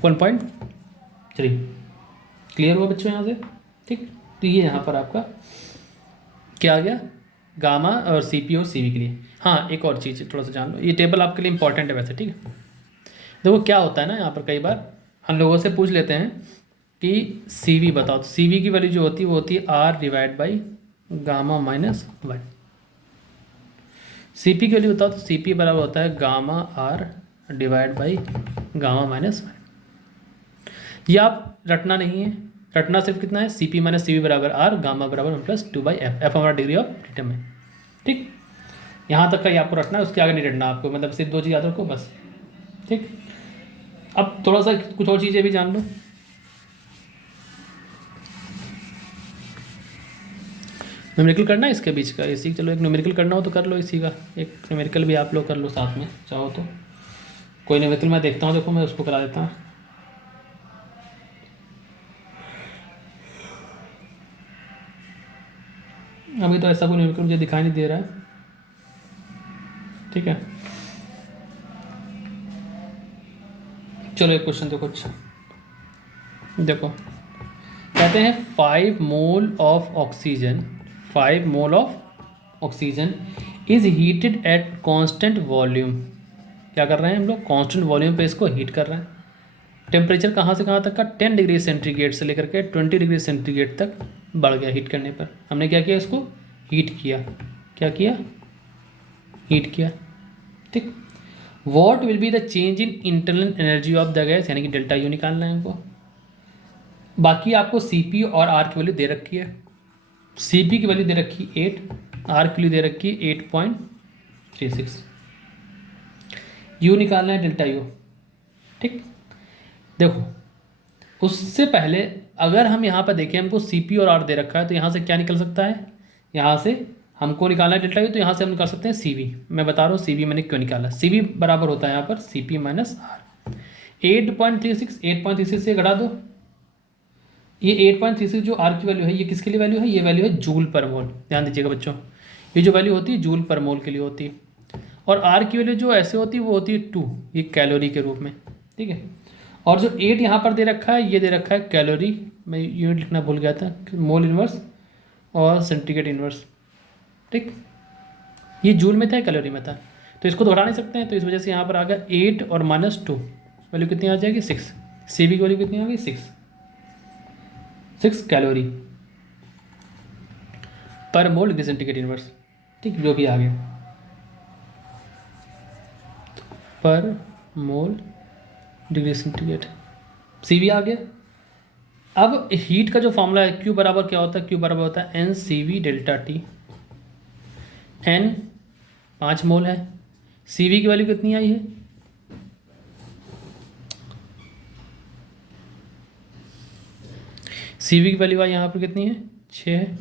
1.3। क्लियर हुआ बच्चों यहाँ से। ठीक, तो ये यहाँ पर आपका क्या आ गया, गामा और CP और CV के लिए। हाँ एक और चीज़ थोड़ा सा जान लो, ये टेबल आपके लिए इंपॉर्टेंट है वैसे। ठीक है, देखो क्या होता है ना, यहाँ पर कई बार हम लोगों से पूछ लेते हैं कि CV बताओ, तो CV की वैल्यू जो होती है वो होती है R/गामा-1। CP की वैल्यू बताओ, तो CP बराबर होता है गामा-R/गामा-1। ये आप रटना नहीं है, रटना सिर्फ कितना है CP-CV बराबर R, गामा बराबर 1+2/F। F हमारा डिग्री ऑफ फ्रीडम है। ठीक, यहाँ तक का ही आपको रटना है, उसके आगे नहीं रटना आपको, मतलब सिर्फ 2 चीज़ याद रखो बस। ठीक, अब थोड़ा सा कुछ और चीज़ें भी जान लो। न्यूमेरिकल करना है इसके बीच का, इसी चलो एक न्यूमेरिकल करना हो तो कर लो, इसी का एक न्यूमेरिकल भी आप लोग कर लो साथ में चाहो तो। कोई न्यूमेरिकल मैं देखता हूँ, देखो मैं उसको करा देता हूँ। अभी तो ऐसा कोई न्यूमेरिकल मुझे दिखाई नहीं दे रहा है। ठीक है, चलो एक क्वेश्चन देखो। अच्छा देखो, कहते हैं 5 mole of oxygen is heated eight constant volume. क्या कर रहे हैं हम लोग, कांस्टेंट वॉल्यूम पे इसको हीट कर रहे हैं। टेम्परेचर कहाँ से कहाँ तक का, 10 डिग्री सेंटीग्रेड से लेकर के 20 डिग्री सेंटीग्रेड तक बढ़ गया। हीट करने पर हमने क्या किया, इसको हीट किया। क्या किया, हीट किया। ठीक, what will be the change in internal energy of the gas, यानी कि डेल्टा यू निकालना है हमको। बाकी आपको CP और R की वैल्यू दे रखी है। CP की वैल्यू दे रखी 8, R की वैल्यू दे रखी 8.36। U निकालना है डेल्टा यू। ठीक, देखो उससे पहले अगर हम यहाँ पर देखें, हमको CP और R दे रखा है, तो यहाँ से क्या निकल सकता है, यहाँ से हमको निकालना है डेल्टा यू, तो यहाँ से हम निकाल सकते हैं CV। मैं बता रहा हूँ CV मैंने क्यों निकाला। CV बराबर होता है यहाँ पर CP - R। 8.36 से घटा दो, ये 8.36 जो R की वैल्यू है, ये किसके लिए वैल्यू है, ये वैल्यू है जूल पर मोल। ध्यान दीजिएगा बच्चों, ये जो वैल्यू होती है जूल पर मोल के लिए होती है। और आर की वैल्यू जो ऐसे होती है वो होती है 2, ये कैलोरी के रूप में, ठीक है। और जो 8 यहाँ पर दे रखा है, ये दे रखा है कैलोरी, मैं यूनिट लिखना भूल गया था, मोल इन्वर्स और सेंटीग्रेड इन्वर्स, ठीक। ये जूल में था, कैलोरी में था, तो इसको तो हटा नहीं सकते हैं, तो इस वजह से यहाँ पर आ गया 8 और -2, वैल्यू कितनी आ जाएगी 6। सी बी की वैल्यू कितनी आ गई 6 कैलोरी पर मोल डिग्री सेंटीग्रेड इन्वर्स, ठीक, जो भी आ गया पर मोल डिग्री सेंटीग्रेड, सी बी आ गया। अब हीट का जो फॉर्मूला है, क्यू बराबर क्या होता है, क्यू बराबर होता है n C V delta T. N 5 mole है, सी वी की वैल्यू कितनी आई है, सी वी की वैल्यू आई यहाँ पर कितनी है 6 है।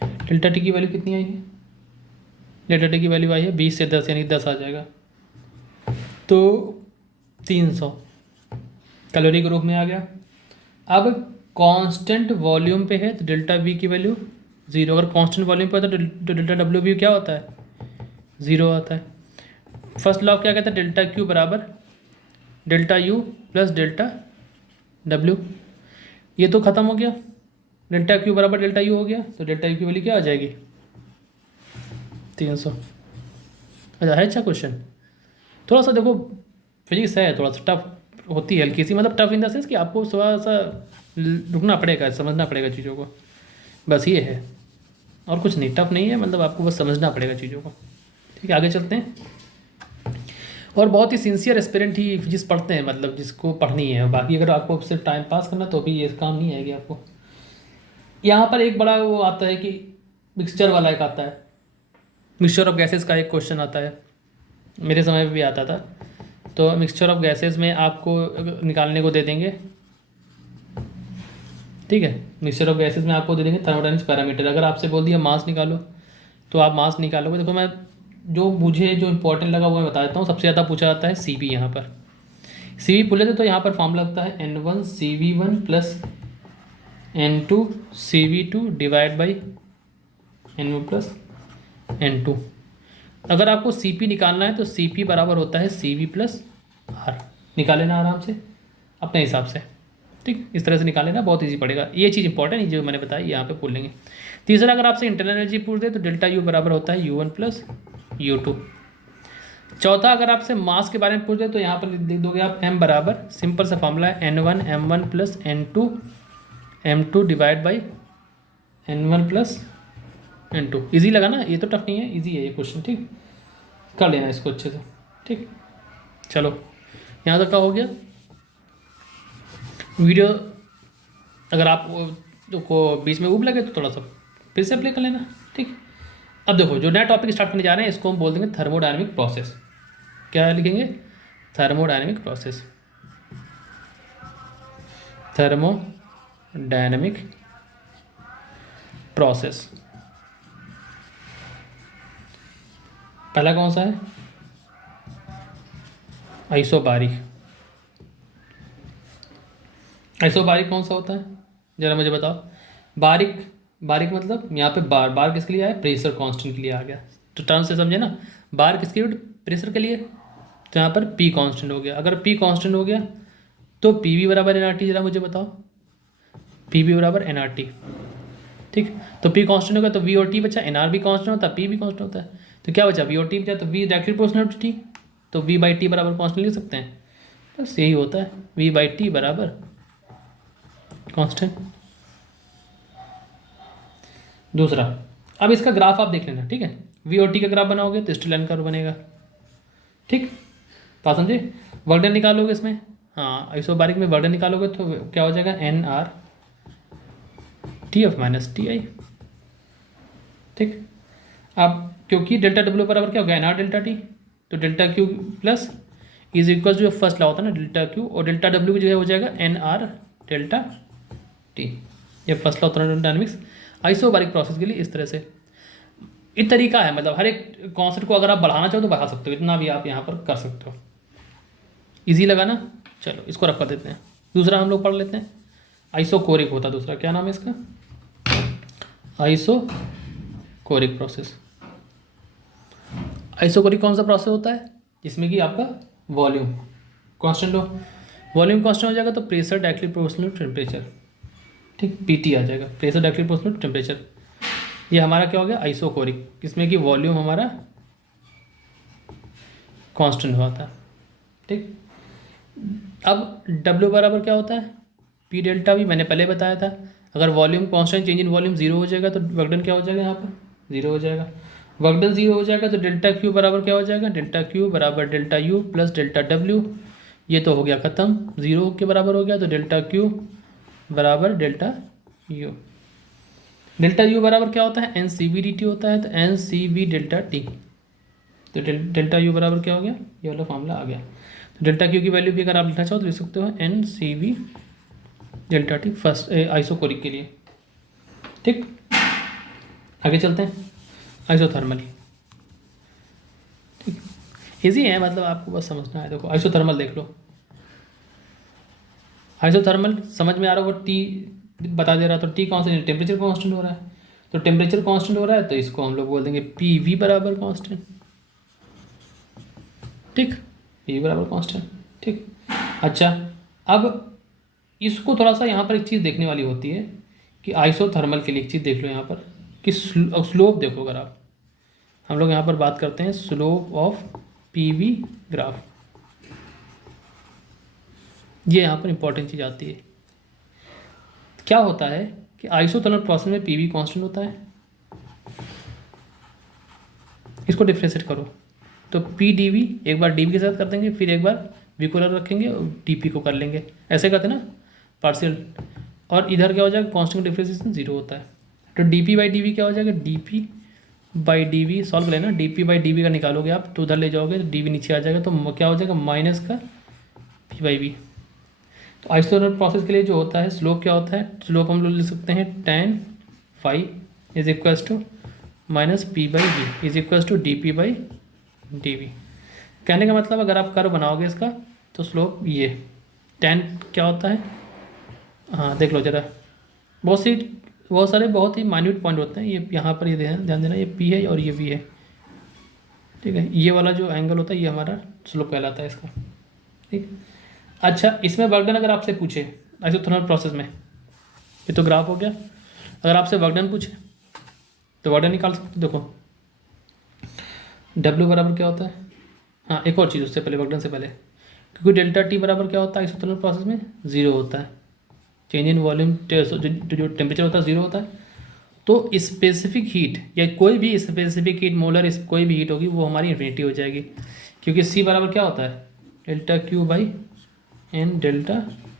डेल्टा टी की वैल्यू कितनी आई है, डेल्टा टी की वैल्यू आई है 20 से 10, यानी 10 आ जाएगा, तो 300 कैलोरी के रूप में आ गया। अब कांस्टेंट वॉल्यूम पे है तो डेल्टा वी की वैल्यू 0, अगर कांस्टेंट वॉल्यूम पे होता है तो डेल्टा डब्ल्यू वी क्या होता है 0 आता है। फर्स्ट लॉ क्या कहता है, डेल्टा क्यू बराबर delta U plus delta W, ये तो ख़त्म हो गया, डेल्टा क्यू बराबर डेल्टा यू हो गया, तो डेल्टा यू की वैल्यू क्या आ जाएगी 300। अच्छा है, अच्छा क्वेश्चन, थोड़ा सा देखो फिजिक्स है, थोड़ा सा टफ होती है, हल्की सी, मतलब टफ इन द सेंस कि आपको थोड़ा सा रुकना पड़ेगा, समझना पड़ेगा चीज़ों को, बस ये है, और कुछ नहीं, टफ नहीं है, मतलब आपको बस समझना पड़ेगा चीज़ों को, ठीक है। आगे चलते हैं, और बहुत ही सिंसियर एस्पिरेंट ही फिजिक्स पढ़ते हैं, मतलब जिसको पढ़नी है, बाकी अगर आपको सिर्फ टाइम पास करना तो भी ये काम नहीं आएगी आपको। यहाँ पर एक बड़ा वो आता है कि मिक्सचर वाला एक आता है, मिक्सचर ऑफ गैसेस का एक क्वेश्चन आता है, मेरे समय में भी आता था। तो मिक्सचर ऑफ गैसेस में आपको निकालने को दे देंगे, ठीक है, मिक्सचर ऑफ गैसेस में आपको दे देंगे थर्मोडायनेमिक्स पैरामीटर। अगर आपसे बोल दिया मास निकालो तो आप मास निकालोगे। देखो मैं जो मुझे जो इंपॉर्टेंट लगा वो मैं बता देता हूँ। सबसे ज़्यादा पूछा जाता है सी बी, यहाँ पर सी बी पूछे थे तो यहाँ पर फॉर्मूला लगता है N1 CV1 plus N2 CV2 divide by N1 plus N2। अगर आपको सी पी निकालना है तो सी पी बराबर होता है सी वी प्लस आर, निकाल लेना आराम से अपने हिसाब से, ठीक, इस तरह से निकाल लेना, बहुत इजी पड़ेगा। ये चीज़ इंपॉर्टेंट है जो मैंने बताई, यहाँ पे बोल लेंगे। तीसरा, अगर आपसे इंटरनल एनर्जी पूछ दे तो डेल्टा यू बराबर होता है U1 प्लस U2। चौथा, अगर आपसे मास के बारे में पूछ दे तो यहाँ पर लिख दोगे आप m बराबर, सिंपल सा फॉर्मूला है N1 M1 plus N2 M2 divide by N1 plus N2। Easy लगा ना, ये तो टफ नहीं है, ईजी है ये क्वेश्चन, ठीक, कर लेना इसको अच्छे से, ठीक। चलो यहाँ तक का हो गया वीडियो। अगर आप को बीच में ऊब लगे तो थोड़ा सा फिर से प्ले कर लेना, ठीक। अब देखो जो नया टॉपिक स्टार्ट करने जा रहे हैं इसको हम बोल देंगे थर्मोडायनेमिक प्रोसेस। क्या लिखेंगे, थर्मोडायनेमिक प्रोसेस, थर्मोडायनेमिक प्रोसेस। पहला कौन सा है, आइसोबारिक। आइसोबारिक कौन सा होता है ज़रा मुझे बताओ। बारिक, बारिक मतलब यहाँ पे बार, बार किसके लिए आया, प्रेशर कांस्टेंट के लिए आ गया, तो टर्म से समझे ना, बार किसके लिए, प्रेशर के लिए, तो यहाँ पर पी कांस्टेंट हो गया। अगर पी कांस्टेंट हो गया तो पी वी बराबर एन आर टी, जरा मुझे बताओ, पी वी बराबर एन आर टी, ठीक। तो पी कांस्टेंट हो गया तो वी और टी बचा, एन आर भी कांस्टेंट होता है, पी भी कांस्टेंट होता है, तो क्या बचा, वी और टी बचा, तो V directly proportional to T, तो वी बाई टी बराबर कांस्टेंट लिख सकते हैं, बस यही होता है, वी बाई टी बराबर कांस्टेंट। दूसरा, अब इसका ग्राफ आप देख लेना, ठीक है, वी और टी का ग्राफ बनाओगे तो स्ट्रेट लाइन कर्व बनेगा, ठीक, बात समझे। वर्क डन निकालोगे इसमें, हाँ आइसोबारिक में वर्क डन निकालोगे तो क्या हो जाएगा, n R T f minus T i, ठीक। अब क्योंकि डेल्टा डब्ल्यू बराबर क्या होगा, एन आर डेल्टा टी, तो delta Q plus is equal जो फर्स्ट लॉ होता है ना डेल्टा क्यू, और डेल्टा डब्ल्यू की जगह हो जाएगा एन आर डेल्टा टी, ये फर्स्ट लॉ होता है डायनेमिक्स आइसोबारिक प्रोसेस के लिए। इस तरह से एक तरीका है, मतलब हर एक कॉन्सेप्ट को अगर आप बढ़ाना चाहो तो बढ़ा सकते हो, इतना भी आप यहाँ पर कर सकते हो। इजी लगा ना, चलो इसको रख कर देते हैं। दूसरा हम लोग पढ़ लेते हैं, आइसोकोरिक होता है दूसरा, क्या नाम है इसका, आइसोकोरिक प्रोसेस। आइसोकोरिक कौन सा प्रोसेस होता है जिसमें कि आपका वॉल्यूम कांस्टेंट हो, वॉल्यूम कांस्टेंट हो जाएगा तो pressure directly proportional to temperature, ठीक, पीटी आ जाएगा, pressure directly proportional to temperature. ये हमारा क्या हो गया आइसोकोरिक, इसमें कि वॉल्यूम हमारा कांस्टेंट होता है, ठीक। अब W बराबर क्या होता है P डेल्टा V, मैंने पहले बताया था। अगर volume constant change in volume zero हो जाएगा तो वर्क डन क्या हो जाएगा, यहाँ पर जीरो हो जाएगा। वर्क डन जीरो हो जाएगा तो डेल्टा Q बराबर क्या हो जाएगा, डेल्टा Q बराबर delta U plus delta W। ये तो हो गया ख़त्म, जीरो के बराबर हो गया, तो डेल्टा Q बराबर डेल्टा U। डेल्टा U बराबर क्या होता है, NCV/dt होता है, तो NCV डेल्टा T। तो डेल्टा U बराबर क्या हो गया, ये वाला फॉर्मूला आ गया। तो डेल्टा Q की वैल्यू भी अगर आप लिखना चाहो तो लिख सकते हो NCV delta T first isochoric के लिए, ठीक। आगे चलते हैं आइसोथर्मल, ठीक। इजी है, मतलब आपको बस समझना है। देखो आइसोथर्मल देख लो, आइसोथर्मल समझ में आ रहा होगा, T बता दे रहा, तो T कौन सा, टेम्परेचर कांस्टेंट हो रहा है, तो टेम्परेचर कांस्टेंट हो रहा है तो इसको हम लोग बोल देंगे PV बराबर कांस्टेंट, ठीक, PV बराबर कांस्टेंट, ठीक। अच्छा, अब इसको थोड़ा सा यहाँ पर एक चीज़ देखने वाली होती है कि आइसोथर्मल के लिए एक चीज़ देख लो यहाँ पर कि स्लोप देखो। अगर आप, हम लोग यहाँ पर बात करते हैं स्लोप ऑफ PV ग्राफ, ये यहाँ पर इंपॉर्टेंट चीज़ आती है। क्या होता है कि आइसोथर्मल प्रोसेस में PV कांस्टेंट होता है, इसको डिफ्रेंशिएट करो तो PdV, एक बार dV के साथ कर देंगे, फिर एक बार V को अलग रखेंगे और dP को कर लेंगे, ऐसे करते ना पार्शियल। और इधर क्या हो जाएगा, कांस्टेंट डिफ्रेंशिएशन जीरो होता है, तो dP/dV क्या हो जाएगा, dP/dV सॉल्व करें ना, dP/dV का निकालोगे आप तो उधर ले जाओगे तो dV नीचे आ जाएगा, तो क्या हो जाएगा माइनस का P/V। तो आइसोथर्मल प्रोसेस के लिए जो होता है स्लोप क्या होता है, स्लोप हम लोग लिख सकते हैं tan phi is equals to minus P/V is equals to dP/dV। कहने का मतलब अगर आप कर्व बनाओगे इसका तो स्लोप ये tan क्या होता है, हाँ देख लो जरा, बहुत सारे बहुत ही माइन्यूट पॉइंट होते हैं, ये यहाँ पर ये ध्यान देना, ये P है और ये V है, ठीक है। ये वाला जो एंगल होता है ये हमारा स्लोप कहलाता है इसका, ठीक। अच्छा, इसमें वर्क डन अगर आपसे पूछे आइसोथर्मल प्रोसेस में, ये तो ग्राफ हो गया, अगर आपसे वर्क डन पूछे तो वर्क डन निकाल सकते हो। देखो W बराबर क्या होता है, हाँ एक और चीज़ उससे पहले, वर्क डन से पहले, क्योंकि डेल्टा T बराबर क्या होता है आइसोथर्मल प्रोसेस में, जीरो होता है, चेंज इन वॉल्यूम जो टेम्परेचर होता है जीरो होता है। तो स्पेसिफिक हीट या कोई भी स्पेसिफिक हीट मोलर कोई भी हीट होगी वो हमारी इन्फिनिटी हो जाएगी, क्योंकि C बराबर क्या होता है delta Q/N delta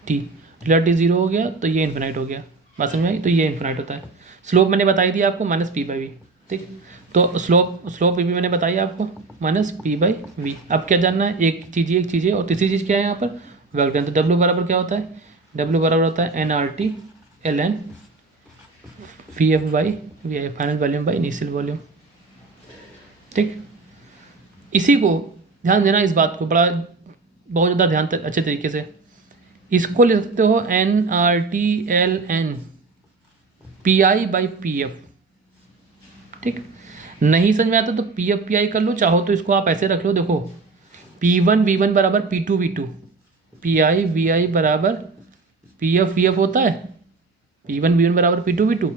T, delta T zero हो गया तो ये इन्फिनाइट हो गया, बात समझ में आई, तो ये इन्फिनाइट होता है। स्लोप मैंने बताई थी आपको माइनस P/V, ठीक। तो स्लोप भी मैंने बताई आपको माइनस P/V। अब क्या जानना है, एक चीज़ है, और तीसरी चीज़ क्या है यहाँ पर वर्क डन। तो W बराबर क्या होता है, W बराबर होता है nRT ln VF/VI final volume by initial volume, ठीक। इसी को ध्यान देना, इस बात को बड़ा बहुत ज़्यादा ध्यान अच्छे तरीके से, इसको लिख सकते हो nRT ln PI/PF, ठीक। नहीं समझ में आता तो PF/PI कर लो, चाहो तो इसको आप ऐसे रख लो, देखो P1/V1 बराबर P2/V2, PI/VI बराबर PF/VF होता है, P1/V1 बराबर P2/V2।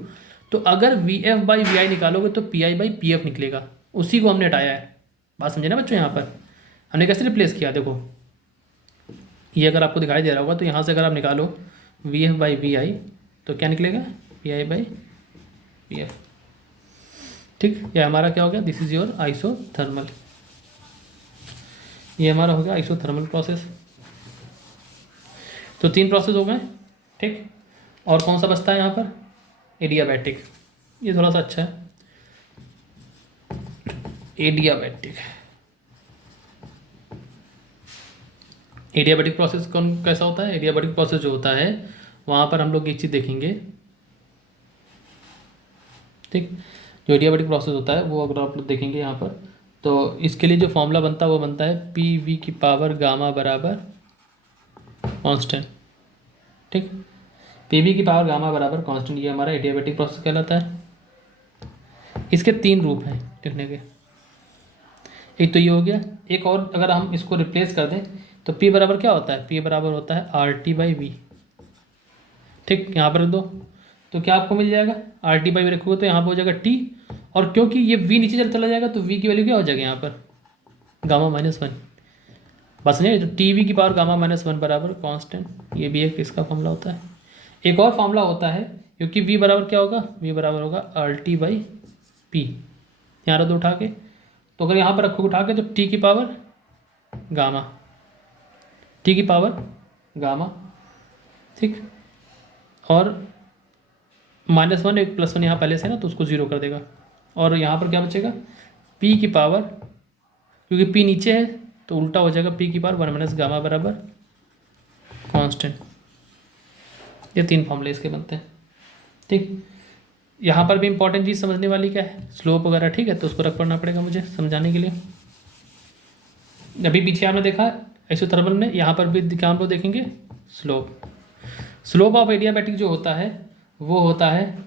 तो अगर VF/VI निकालोगे तो PI/PF निकलेगा, उसी को हमने हटाया है। बात समझे ना बच्चों, यहाँ पर हमने कैसे रिप्लेस किया, देखो ये अगर आपको दिखाई दे रहा होगा तो यहाँ से अगर आप निकालो VF/VI तो क्या निकलेगा PI/PF, ठीक। ये हमारा क्या हो गया, दिस इज योर आइसोथर्मल, ये हमारा हो गया आइसोथर्मल प्रोसेस। तो 3 प्रोसेस हो गए, ठीक। और कौन सा बचता है यहाँ पर, एडियाबैटिक, ये थोड़ा सा अच्छा है, एडियाबैटिक प्रोसेस कौन कैसा होता है, एडियाबैटिक प्रोसेस जो होता है वहाँ पर हम लोग एक चीज़ देखेंगे, ठीक। जो एडियाबैटिक प्रोसेस होता है वो अगर आप लोग देखेंगे यहाँ पर, तो इसके लिए जो फॉर्मूला बनता है वो बनता है PV की पावर गामा बराबर कांस्टेंट, ठीक। PV की पावर गामा बराबर कांस्टेंट, ये हमारा एडियाबैटिक प्रोसेस कहलाता है। इसके 3 रूप हैं लिखने के, एक तो ये हो गया। एक और अगर हम इसको रिप्लेस कर दें तो P बराबर क्या होता है, P बराबर होता है RT/V। ठीक, यहाँ पर रख दो तो क्या आपको मिल जाएगा, RT/V रखोगे तो यहाँ पर हो जाएगा T, और क्योंकि ये V नीचे चला जाएगा तो V की वैल्यू क्या हो जाएगी यहाँ पर, गामा-1। बस नहीं, तो TV गामा-1 बराबर कांस्टेंट, ये भी एक इसका फॉर्मूला होता है। एक और फॉर्मूला होता है, क्योंकि V बराबर क्या होगा, V बराबर होगा RT/P। यहाँ रख दो उठा के, तो अगर यहाँ पर रखोगे उठा के तो T की पावर गामा, ठीक, और -1 एक +1 यहाँ पहले से ना, तो उसको 0 कर देगा, और यहाँ पर क्या बचेगा, P की पावर, क्योंकि P नीचे है तो उल्टा हो जाएगा, P की पावर 1 - गामा बराबर कांस्टेंट। ये 3 फॉर्मूले इसके बनते हैं। ठीक, यहाँ पर भी इंपॉर्टेंट चीज़ समझने वाली क्या है, स्लोप वगैरह, ठीक है, तो उसको रख पढ़ना पड़ेगा मुझे समझाने के लिए। अभी पीछे आपने देखा आइसोथर्मल में, यहाँ पर भी क्या हम लोग देखेंगे, स्लोप ऑफ एडियाबैटिक जो होता है वो होता है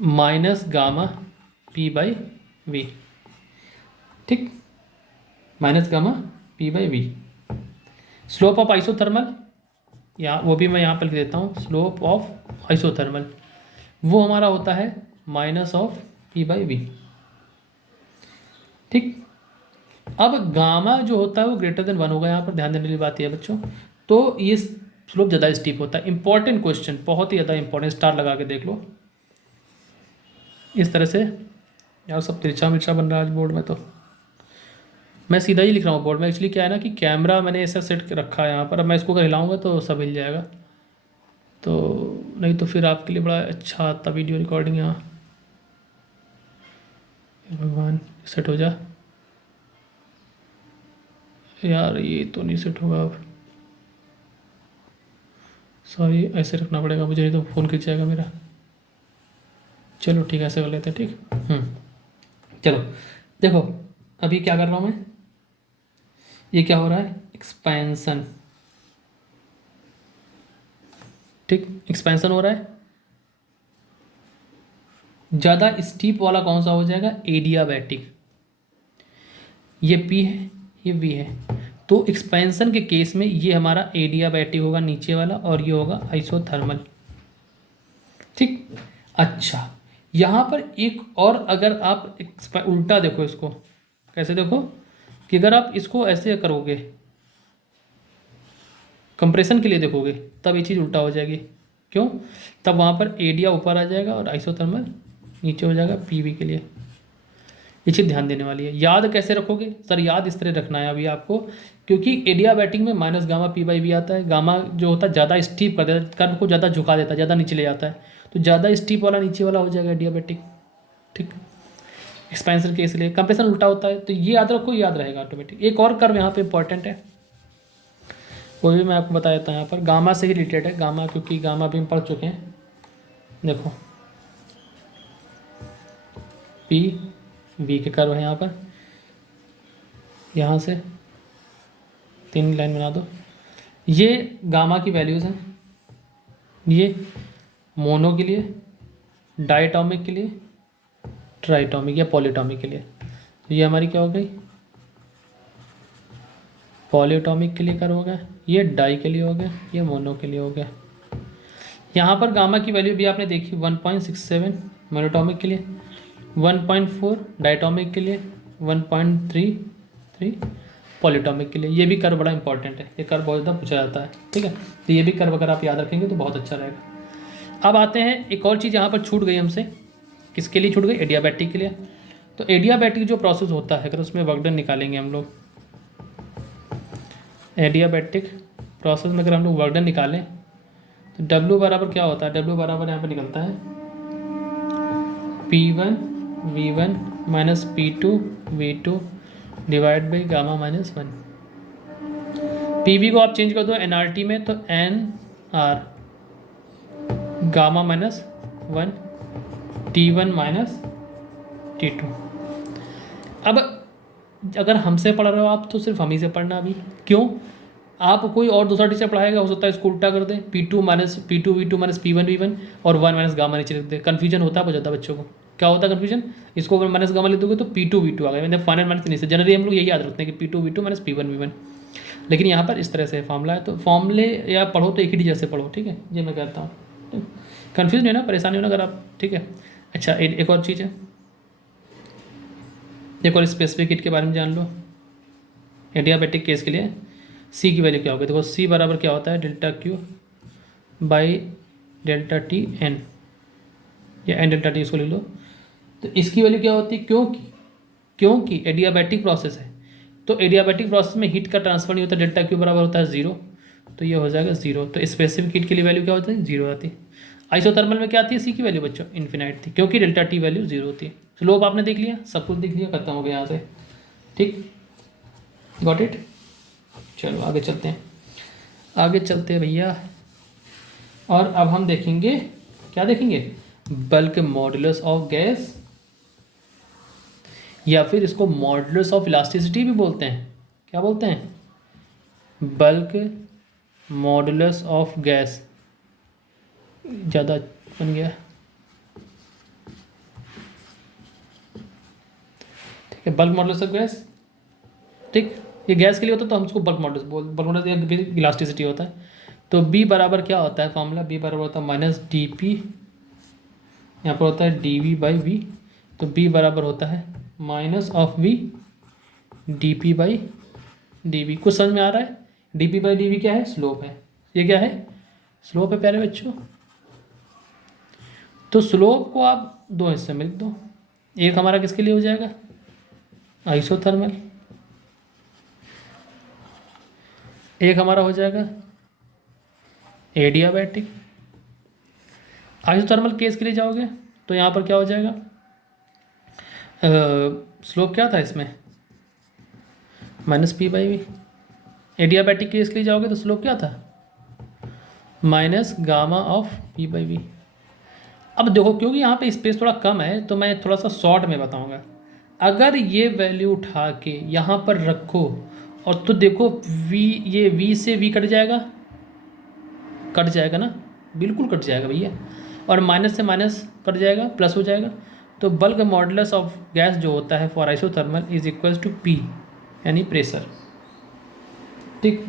-γ/P/V। ठीक, -γ/P/V। स्लोप ऑफ आइसोथर्मल, या वो भी मैं यहाँ पर लिख देता हूँ, स्लोप ऑफ आइसोथर्मल वो हमारा होता है -P/V। ठीक, अब गामा जो होता है वो >1 होगा, यहाँ पर ध्यान देने वाली बात यह है बच्चों, तो ये स्लोप ज़्यादा स्टीप होता है। इंपॉर्टेंट क्वेश्चन, बहुत ही ज़्यादा इंपॉर्टेंट, स्टार लगा के देख लो इस तरह से। यार सब तिरछा मिर्चा बन रहा है आज बोर्ड में, तो मैं सीधा ही लिख रहा हूँ बोर्ड में। एक्चुअली क्या है ना कि कैमरा मैंने ऐसा सेट रखा है यहाँ पर, अब मैं इसको अगर हिलाऊंगा तो सब हिल जाएगा, तो नहीं तो फिर आपके लिए बड़ा अच्छा आता वीडियो रिकॉर्डिंग। यहाँ भगवान सेट हो जा यार, ये तो नहीं सेट होगा अब, सॉरी, ऐसे रखना पड़ेगा मुझे, नहीं तो फ़ोन खिंच जाएगा मेरा। चलो ठीक है, ऐसे कर लेते हैं। ठीक, चलो देखो अभी क्या कर रहा हूँ मैं, ये क्या हो रहा है, एक्सपेंशन। ठीक, एक्सपेंशन हो रहा है। ज़्यादा स्टीप वाला कौन सा हो जाएगा, एडियाबैटिक। ये P है, ये V है, तो एक्सपेंशन के केस में ये हमारा एडियाबैटिक होगा नीचे वाला, और ये होगा आइसोथर्मल। ठीक, अच्छा यहाँ पर एक और, अगर आप उल्टा देखो इसको, कैसे देखो कि अगर आप इसको ऐसे करोगे कंप्रेशन के लिए देखोगे, तब ये चीज़ उल्टा हो जाएगी। क्यों, तब वहाँ पर एडिया ऊपर आ जाएगा और आइसोथर्मल नीचे हो जाएगा PV के लिए। ये चीज़ ध्यान देने वाली है। याद कैसे रखोगे सर, याद इस तरह रखना है अभी आपको, क्योंकि एडियाबैटिक में -γ/P/V आता है। गामा जो होता है ज़्यादा स्टीप कर देता है, कर्व को ज़्यादा झुका देता है, ज़्यादा नीचे ले जाता है, तो ज़्यादा स्टीप वाला नीचे वाला हो जाएगा एडियाबैटिक। ठीक, एक्सपेंशन के इसलिए कंप्रेशन उल्टा होता है, तो ये याद रखो, याद रहेगा ऑटोमेटिक। एक और कर्व यहाँ पे इंपॉर्टेंट है, वो भी मैं आपको बता देता हूँ। यहाँ पर गामा से ही रिलेटेड है, गामा, क्योंकि गामा भी हम पढ़ चुके हैं। देखो PV के कर्व है यहाँ पर, यहाँ से 3 लाइन बना दो। ये गामा की वैल्यूज़ हैं, ये मोनो के लिए, डायटोमिक के लिए, ट्राइटोमिक या पॉलीटोमिक के लिए। तो ये हमारी क्या हो गई, पॉलीटोमिक के लिए कर्व हो गया, ये डाई के लिए हो गया, ये मोनो के लिए हो गया। यहाँ पर गामा की वैल्यू भी आपने देखी 1.67 मोनोटोमिक के लिए, 1.4 डायटोमिक के लिए, 1.33 पॉलीटोमिक के लिए। ये भी कर्व बड़ा इंपॉर्टेंट है, ये कर्व बहुत ज़्यादा पूछा जाता है। ठीक है, तो ये भी कर्व अगर आप याद रखेंगे तो बहुत अच्छा रहेगा। अब आते हैं एक और चीज़ यहाँ पर छूट गई हमसे, किसके लिए छूट गई, एडियाबैटिक के लिए। तो एडियाबैटिक जो प्रोसेस होता है, अगर उसमें वर्क डन निकालेंगे हम लोग, एडियाबैटिक प्रोसेस में अगर हम लोग वर्क डन निकालें तो W बराबर क्या होता है, W बराबर यहाँ पर निकलता है P1V1 - P2V2 divide by गामा-1। PV को आप चेंज कर दो nRT में, तो NR गामा-1 T1 - T2। अब अगर हमसे पढ़ रहे हो आप तो सिर्फ हम ही से पढ़ना अभी। क्यों, आप कोई और दूसरा टीचर पढ़ाएगा, हो सकता है इसको उल्टा कर दे, P2V2 - P1V1 और 1 - गामा नीचे लिख दे, कन्फ्यूजन होता है बहुत ज़्यादा बच्चों को। क्या होता है कन्फ्यूजन, इसको अगर माइनस गामा लिख दोगे तो P2V2 आ गया, मतलब फाइनल माइनस नहीं से जनरली हम लोग यही याद रखते हैं कि P2V2 माइनस P1V1, लेकिन यहाँ पर इस तरह से फॉर्मूला है। तो फॉर्मूले या पढ़ो तो एक ही टीचर से पढ़ो, ठीक है, ये मैं कहता हूँ। कन्फ्यूज नहीं ना, परेशानी हो ना अगर आप, ठीक है। अच्छा एक और चीज़ है, एक और स्पेसिफिक हीट के बारे में जान लो। एडियाबैटिक केस के लिए सी की वैल्यू क्या होगी, देखो सी बराबर क्या होता है, delta Q by delta T n, या एन डेल्टा टी इसको लिख लो। तो इसकी वैल्यू क्या होती है, क्योंकि एडियाबैटिक प्रोसेस है, तो एडियाबैटिक प्रोसेस में हीट का ट्रांसफर नहीं होता, डेल्टा क्यू बराबर होता है 0, तो ये हो जाएगा 0। तो स्पेसिफिक हीट के लिए वैल्यू क्या होती है, 0 आती है। आइसोथर्मल में क्या आती है, सी की वैल्यू बच्चों इन्फिनाइट थी, क्योंकि डेल्टा टी वैल्यू 0 होती है। स्लोप आपने देख लिया, सब कुछ देख लिया, खत्म हो गया यहाँ से, ठीक, गॉट इट। चलो आगे चलते हैं भैया। और अब हम देखेंगे, क्या देखेंगे, बल्क मॉडुलस ऑफ गैस, या फिर इसको मॉडुलस ऑफ इलास्टिसिटी भी बोलते हैं। क्या बोलते हैं, बल्क मॉडुलस ऑफ गैस, ज़्यादा बन गया, ठीक है, बल्क मॉडुलस ऑफ गैस, ठीक। ये गैस के लिए होता है तो हम उसको बल्क मॉडुलस इलास्टिसिटी होता है। तो बी बराबर क्या होता है फॉर्मूला, बी बराबर होता है माइनस डी पी, यहाँ पर होता है डी वी बाई वी, तो बी बराबर होता है minus of V d P by d V. कुछ समझ में आ रहा है, d P by d V क्या है, स्लोप है, ये क्या है, स्लोप है प्यारे बच्चों। तो स्लोप को आप दो हिस्से में लिख दो, एक हमारा किसके लिए हो जाएगा, आइसोथर्मल, एक हमारा हो जाएगा एडियाबैटिक। आइसोथर्मल केस के लिए जाओगे तो यहाँ पर क्या हो जाएगा, स्लोप क्या था इसमें, minus P by V. Adiabatic case के लिए जाओगे तो स्लोप क्या था, minus gamma of P by V. अब देखो क्योंकि यहाँ पे स्पेस थोड़ा कम है तो मैं थोड़ा सा शॉर्ट में बताऊँगा। अगर ये वैल्यू उठा के यहाँ पर रखो और तो देखो वी, ये वी से वी कट जाएगा ना, बिल्कुल कट जाएगा भैया, और माइनस से माइनस कट जाएगा, प्लस हो जाएगा। तो बल्क मॉडुलस ऑफ गैस जो होता है for isothermal is equals to P, यानी प्रेशर, ठीक।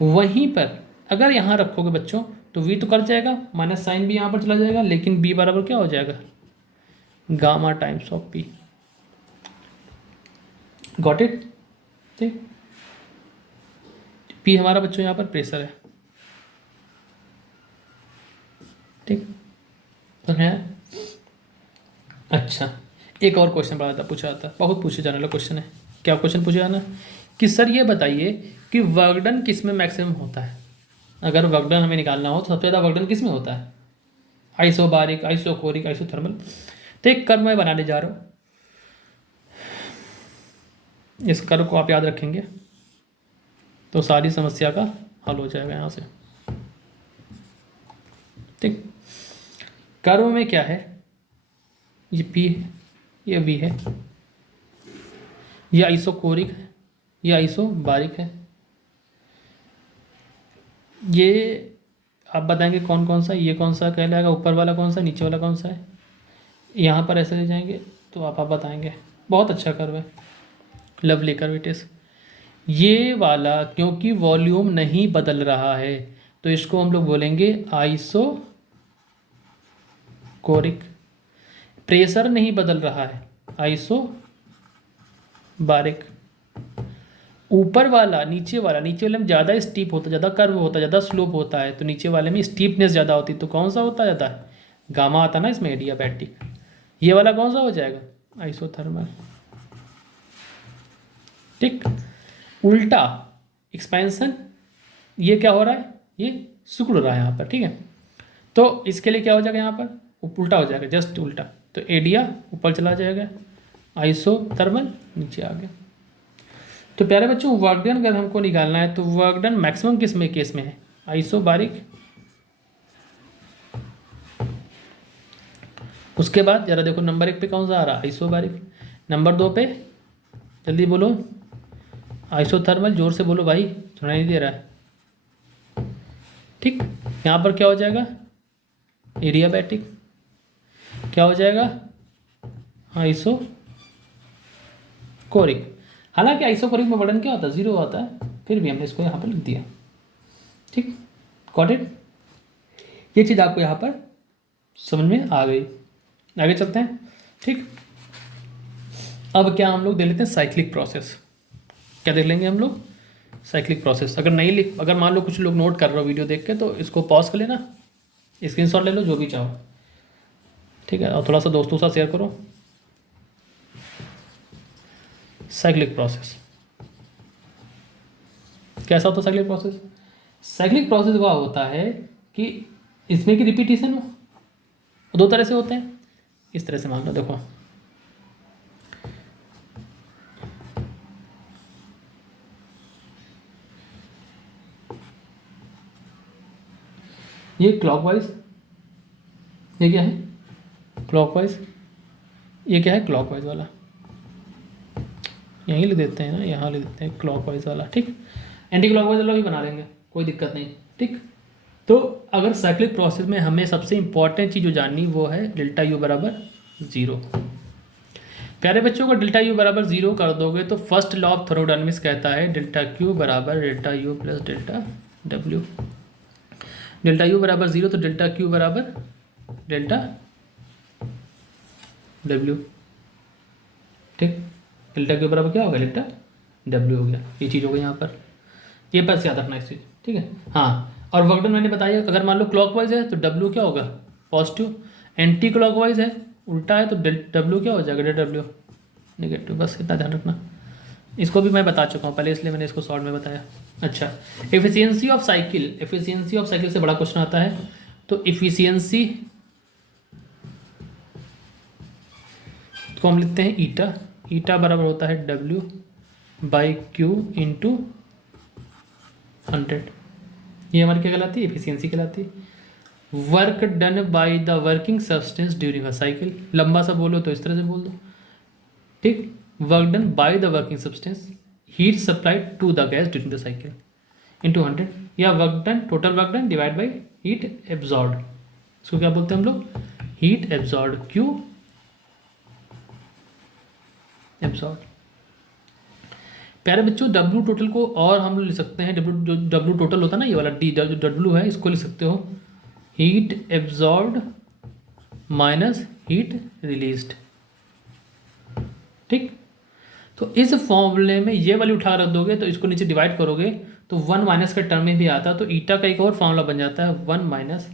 वहीं पर अगर यहाँ रखोगे बच्चों तो वी तो कट जाएगा, माइनस साइन भी यहाँ पर चला जाएगा, लेकिन बी बराबर क्या हो जाएगा, gamma times of P, got it, ठीक। पी हमारा बच्चों यहाँ पर प्रेशर है, ठीक, तो है। अच्छा एक और क्वेश्चन बड़ा था, पूछा था, बहुत पूछे जाने वाला क्वेश्चन है। क्या क्वेश्चन पूछा जाना कि सर ये बताइए कि वर्क डन किस में मैक्सिमम होता है। अगर वर्क डन हमें निकालना हो तो सबसे ज़्यादा वर्क डन किस में होता है, आइसोबारिक, आइसोकोरिक, आइसोथर्मल। तो एक कर्व मैं बनाने जा रहा हूँ, इस कर्व को आप याद रखेंगे तो सारी समस्या का हल हो जाएगा यहाँ से, ठीक। कर्व में क्या है, ये P है, ये V है, ये आइसोकोरिक है, ये आइसोबारिक है। ये आप बताएंगे कौन कौन सा, ये कौन सा कहलाएगा, ऊपर वाला कौन सा, नीचे वाला कौन सा है। यहाँ पर ऐसे ले जाएंगे तो आप बताएंगे, बहुत अच्छा कर्व है, लवली कर्व इट इज। ये वाला क्योंकि वॉल्यूम नहीं बदल रहा है तो इसको हम लोग बोलेंगे आइसोकोरिक। प्रेशर नहीं बदल रहा है, आइसोबारिक। ऊपर वाला नीचे वाले में ज़्यादा स्टीप होता है, ज़्यादा कर्व होता है, ज़्यादा स्लोप होता है, तो नीचे वाले में स्टीपनेस ज़्यादा होती है, तो कौन सा होता ज़्यादा, गामा आता ना इसमें, एडियाबैटिक। ये वाला कौन सा हो जाएगा, आइसोथर्मल, ठीक। उल्टा एक्सपेंशन, ये क्या हो रहा है, ये सिकुड़ रहा है यहाँ पर, ठीक है। तो इसके लिए क्या हो जाएगा, यहाँ पर उल्टा हो जाएगा, जस्ट उल्टा। तो एडिया ऊपर चला जाएगा, आइसोथर्मल नीचे आ गया। तो प्यारे बच्चों वर्क डन अगर हमको निकालना है तो वर्क डन मैक्सिमम किस में केस में है, आइसोबारिक। उसके बाद जरा देखो नंबर 1 पे कौन सा आ रहा है, आइसोबारिक। नंबर 2 पे जल्दी बोलो, आइसोथर्मल, जोर से बोलो भाई, सुनाई नहीं दे रहा है, ठीक। यहाँ पर क्या हो जाएगा, एडियाबैटिक। क्या हो जाएगा, आइसोकोरिक। हालांकि आइसोकोरिक में वर्णन क्या होता है, 0 होता है, फिर भी हमने इसको यहाँ पर लिख दिया। ठीक, गॉट इट। ये चीज़ आपको यहाँ पर समझ में आ गई। आगे चलते हैं। ठीक, अब क्या हम लोग देख लेते हैं साइक्लिक प्रोसेस। क्या देख लेंगे हम लोग, साइक्लिक प्रोसेस। अगर मान लो कुछ लोग नोट कर रहे हो वीडियो देख के, तो इसको पॉज कर लेना, स्क्रीनशॉट ले लो, जो भी चाहो। ठीक है, और थोड़ा सा दोस्तों के साथ शेयर करो। साइक्लिक प्रोसेस कैसा होता है? साइक्लिक प्रोसेस, साइक्लिक प्रोसेस वह होता है कि इसमें की रिपीटिशन हो। दो तरह से होते हैं, इस तरह से मान लो, देखो ये क्लॉकवाइज, ये क्या है क्लॉकवाइज, ये क्या है क्लॉकवाइज वाला, यहीं ले देते हैं ना, यहाँ ले देते हैं क्लॉकवाइज वाला। ठीक, एंटी क्लॉकवाइज वाला भी बना लेंगे, कोई दिक्कत नहीं। ठीक, तो अगर साइक्लिक प्रोसेस में हमें सबसे इंपॉर्टेंट चीज़ जो जाननी वो है डेल्टा यू बराबर 0। प्यारे बच्चों को डेल्टा यू बराबर 0 कर दोगे तो फर्स्ट लॉ ऑफ थर्मोडायनामिक्स कहता है डेल्टा क्यू बराबर delta U plus delta W. Delta U बराबर 0 तो डेल्टा क्यू बराबर डेल्टा डब्ल्यू। ठीक, डेल्टा क्यू बराबर क्या हो गया, डेल्टा डब्ल्यू हो गया। ये चीज़ हो गई यहाँ पर, ये बस याद रखना इस चीज़। ठीक है, हाँ, और वर्क डन मैंने बताया, अगर मान लो क्लॉकवाइज है तो डब्ल्यू क्या होगा, पॉजिटिव। एंटी क्लॉकवाइज है, उल्टा है, तो डब्ल्यू क्या हो जाएगा, डेल्टा डब्ल्यू नेगेटिव। बस इतना ध्यान रखना। इसको भी मैं बता चुका हूँ पहले, इसलिए मैंने इसको शॉर्ट में बताया। अच्छा, efficiency of cycle, efficiency of cycle से बड़ा क्वेश्चन आता है। तो एफिशिएंसी को हम लिखते हैं ईटा। ईटा बराबर होता है डब्ल्यू बाई क्यू इंटू 100। ये हमारी क्या कहलाती है, एफिशिएंसी कहलाती है। Work done by the working substance during a cycle, लंबा सा बोलो तो इस तरह से बोल दो। ठीक, work done by the working substance, heat supplied to the gas during the cycle into 100, या work done, total work done divide by heat absorb. इसको क्या बोलते हैं हम लोग, हीट एब्जॉर्ब, क्यू एब्जॉर्ब। प्यारे बच्चों, डब्ल्यू टोटल को और हम लोग लिख सकते हैं, डब्ल्यू जो डब्ल्यू टोटल होता है ना, ये वाला डी डब्ल्यू है, इसको लिख सकते हो heat absorb minus heat released. ठीक, तो इस फॉर्मूले में ये वाली उठा रख दोगे तो इसको नीचे डिवाइड करोगे तो 1 माइनस का टर्म में भी आता है, तो ईटा का एक और फॉर्मूला बन जाता है 1 minus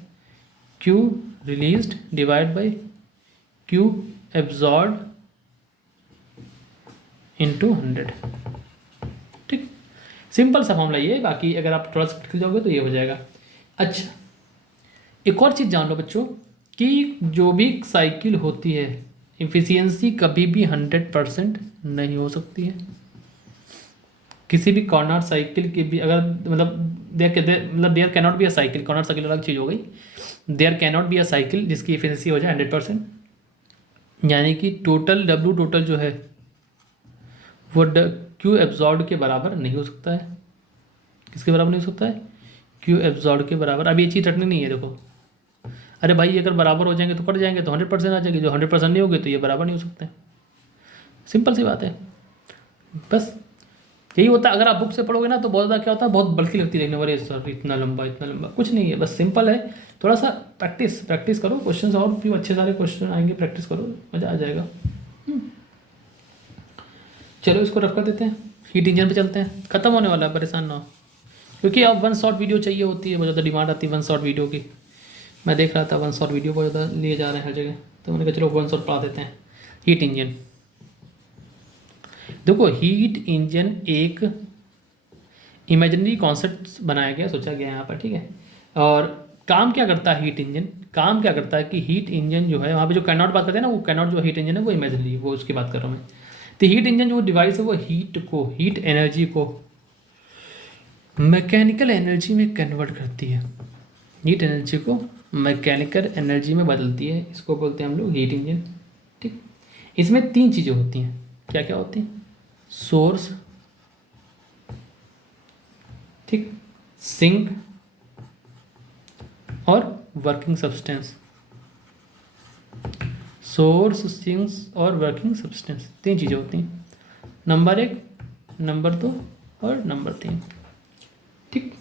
Q released divide by Q absorb into 100। ठीक, सिंपल सा फॉर्मूला ये, बाकी अगर आप थोड़ा सा सीख जाओगे तो ये हो जाएगा। अच्छा, एक और चीज़ जान लो बच्चों कि जो भी साइकिल होती है एफिशिएंसी कभी भी 100% नहीं हो सकती है। किसी भी कॉर्नर साइकिल की भी अगर मतलब there cannot be a cycle, Carnot cycle अलग चीज़ हो गई, there cannot be a cycle जिसकी एफिशिएंसी हो जाए 100%, यानी कि टोटल डब्ल्यू टोटल जो है वो क्यू एब्जॉर्ब के बराबर नहीं हो सकता है। किसके बराबर नहीं हो सकता है, क्यू एब्जॉर्ब के बराबर। अब ये चीज़ रटनी नहीं है, देखो अरे भाई अगर बराबर हो जाएंगे तो कट जाएंगे तो 100% आ जाएगी, जो 100% नहीं होगी तो ये बराबर नहीं हो सकते। सिंपल सी बात है, बस यही होता है। अगर आप बुक से पढ़ोगे ना तो बहुत ज़्यादा क्या होता है, बहुत बल्कि लगती है देखने वाले, सर इतना लंबा, कुछ नहीं है, बस सिंपल है। थोड़ा सा प्रैक्टिस करो, क्वेश्चन और भी अच्छे सारे क्वेश्चन आएंगे, प्रैक्टिस करो, मज़ा आ जाएगा। चलो इसको रख कर देते हैं, हीट इंजन पे चलते हैं, खत्म होने वाला है, परेशान ना हो, क्योंकि अब 1 शॉट वीडियो चाहिए होती है, बहुत ज़्यादा डिमांड आती है 1 शॉट वीडियो की। मैं देख रहा था 1 शॉट वीडियो बहुत ज़्यादा लिए जा रहे हैं हर जगह, तो मैंने कहा चलो 1 शॉट पढ़ा देते हैं। हीट इंजन, देखो हीट इंजन एक इमेजिनरी कॉन्सेप्ट बनाया गया, सोचा गया यहाँ पर, ठीक है। और काम क्या करता है हीट इंजन, काम क्या करता है कि हीट इंजन जो है वहाँ पे जो कैनॉट बात करते हैं ना, वो कैनॉट जो हीट इंजन है वो इमेजिनरी है, वो उसकी बात कर रहा हूँ मैं। तो हीट इंजन जो डिवाइस है वो हीट एनर्जी को मैकेनिकल एनर्जी में कन्वर्ट करती है, हीट एनर्जी को मैकेनिकल एनर्जी में बदलती है, इसको बोलते हैं हम लोग हीट इंजन। ठीक, इसमें 3 चीज़ें होती हैं, क्या क्या होती हैं, सोर्स, ठीक, सिंक और वर्किंग सब्सटेंस। सोर्स, सिंक्स और वर्किंग सब्सटेंस, 3 चीज़ें होती हैं, नंबर 1, नंबर 2 और नंबर 3। ठीक,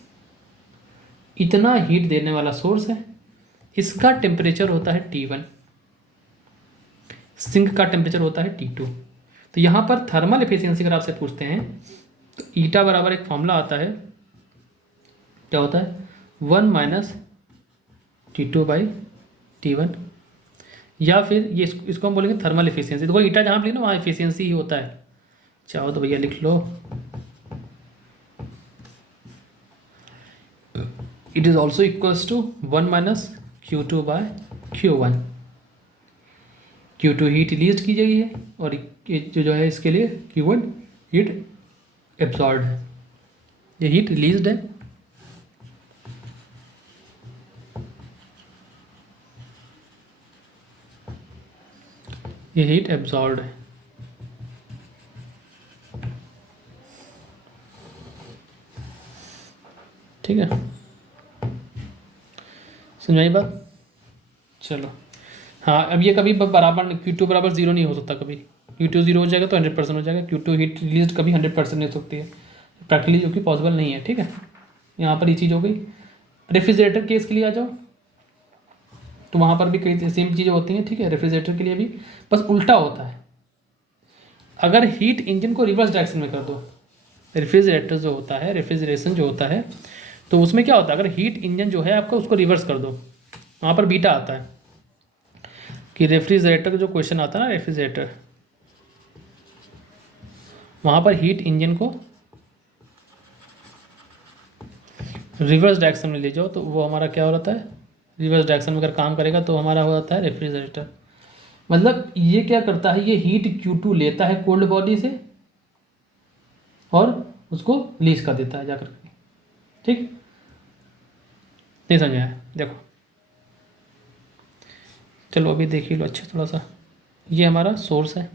इतना हीट देने वाला सोर्स है, इसका टेम्परेचर होता है T1, सिंक का टेम्परेचर होता है T2। तो यहाँ पर थर्मल एफिशिएंसी अगर आपसे पूछते हैं तो ईटा बराबर एक फॉर्मूला आता है, क्या होता है 1 माइनस T2/T1, या फिर ये इसको हम बोलेंगे थर्मल एफिशिएंसी। देखो ईटा जहाँ पे लिखना वहाँ एफिशिएंसी ही होता है, चाहो तो भैया लिख लो, it is also equals to 1 minus Q2/Q1। Q2 heat release की गई है और ये जो है इसके लिए Q1 हीट एब्जॉर्ब है, ये हीट रिलीज्ड है। ये हीट एब्जॉर्ब है। ठीक है, समझाइए बात। चलो हाँ, अब ये कभी बराबर Q2 बराबर 0 नहीं हो सकता, कभी Q2 0 हो जाएगा तो 100% हो जाएगा, Q2 हीट रिलीज कभी 100% नहीं हो सकती है प्रैक्टिकली, जो कि पॉसिबल नहीं है। ठीक है, यहाँ पर ये चीज़ हो गई। रेफ्रिजरेटर केस के लिए आ जाओ, तो वहाँ पर भी कई सेम चीज़ें होती हैं। ठीक है, रेफ्रिजरेटर के लिए भी बस उल्टा होता है। अगर हीट इंजन को रिवर्स डायरेक्शन में कर दो, रेफ्रिजरेटर जो होता है, रेफ्रिजरेशन जो होता है, तो उसमें क्या होता है, अगर हीट इंजन जो है आपका उसको रिवर्स कर दो, वहाँ पर बीटा आता है कि रेफ्रिजरेटर का जो क्वेश्चन आता है ना, रेफ्रिजरेटर, वहाँ पर हीट इंजन को रिवर्स डायरेक्शन में ले जाओ तो वो हमारा क्या हो जाता है, रिवर्स डायरेक्शन में अगर काम करेगा तो हमारा हो जाता है रेफ्रिजरेटर। मतलब ये क्या करता है, ये हीट Q2 लेता है कोल्ड बॉडी से और उसको रिलीज कर देता है जाकर के। ठीक, नहीं समझाया, देखो चलो अभी देखिए लो अच्छे थोड़ा सा। ये हमारा सोर्स है,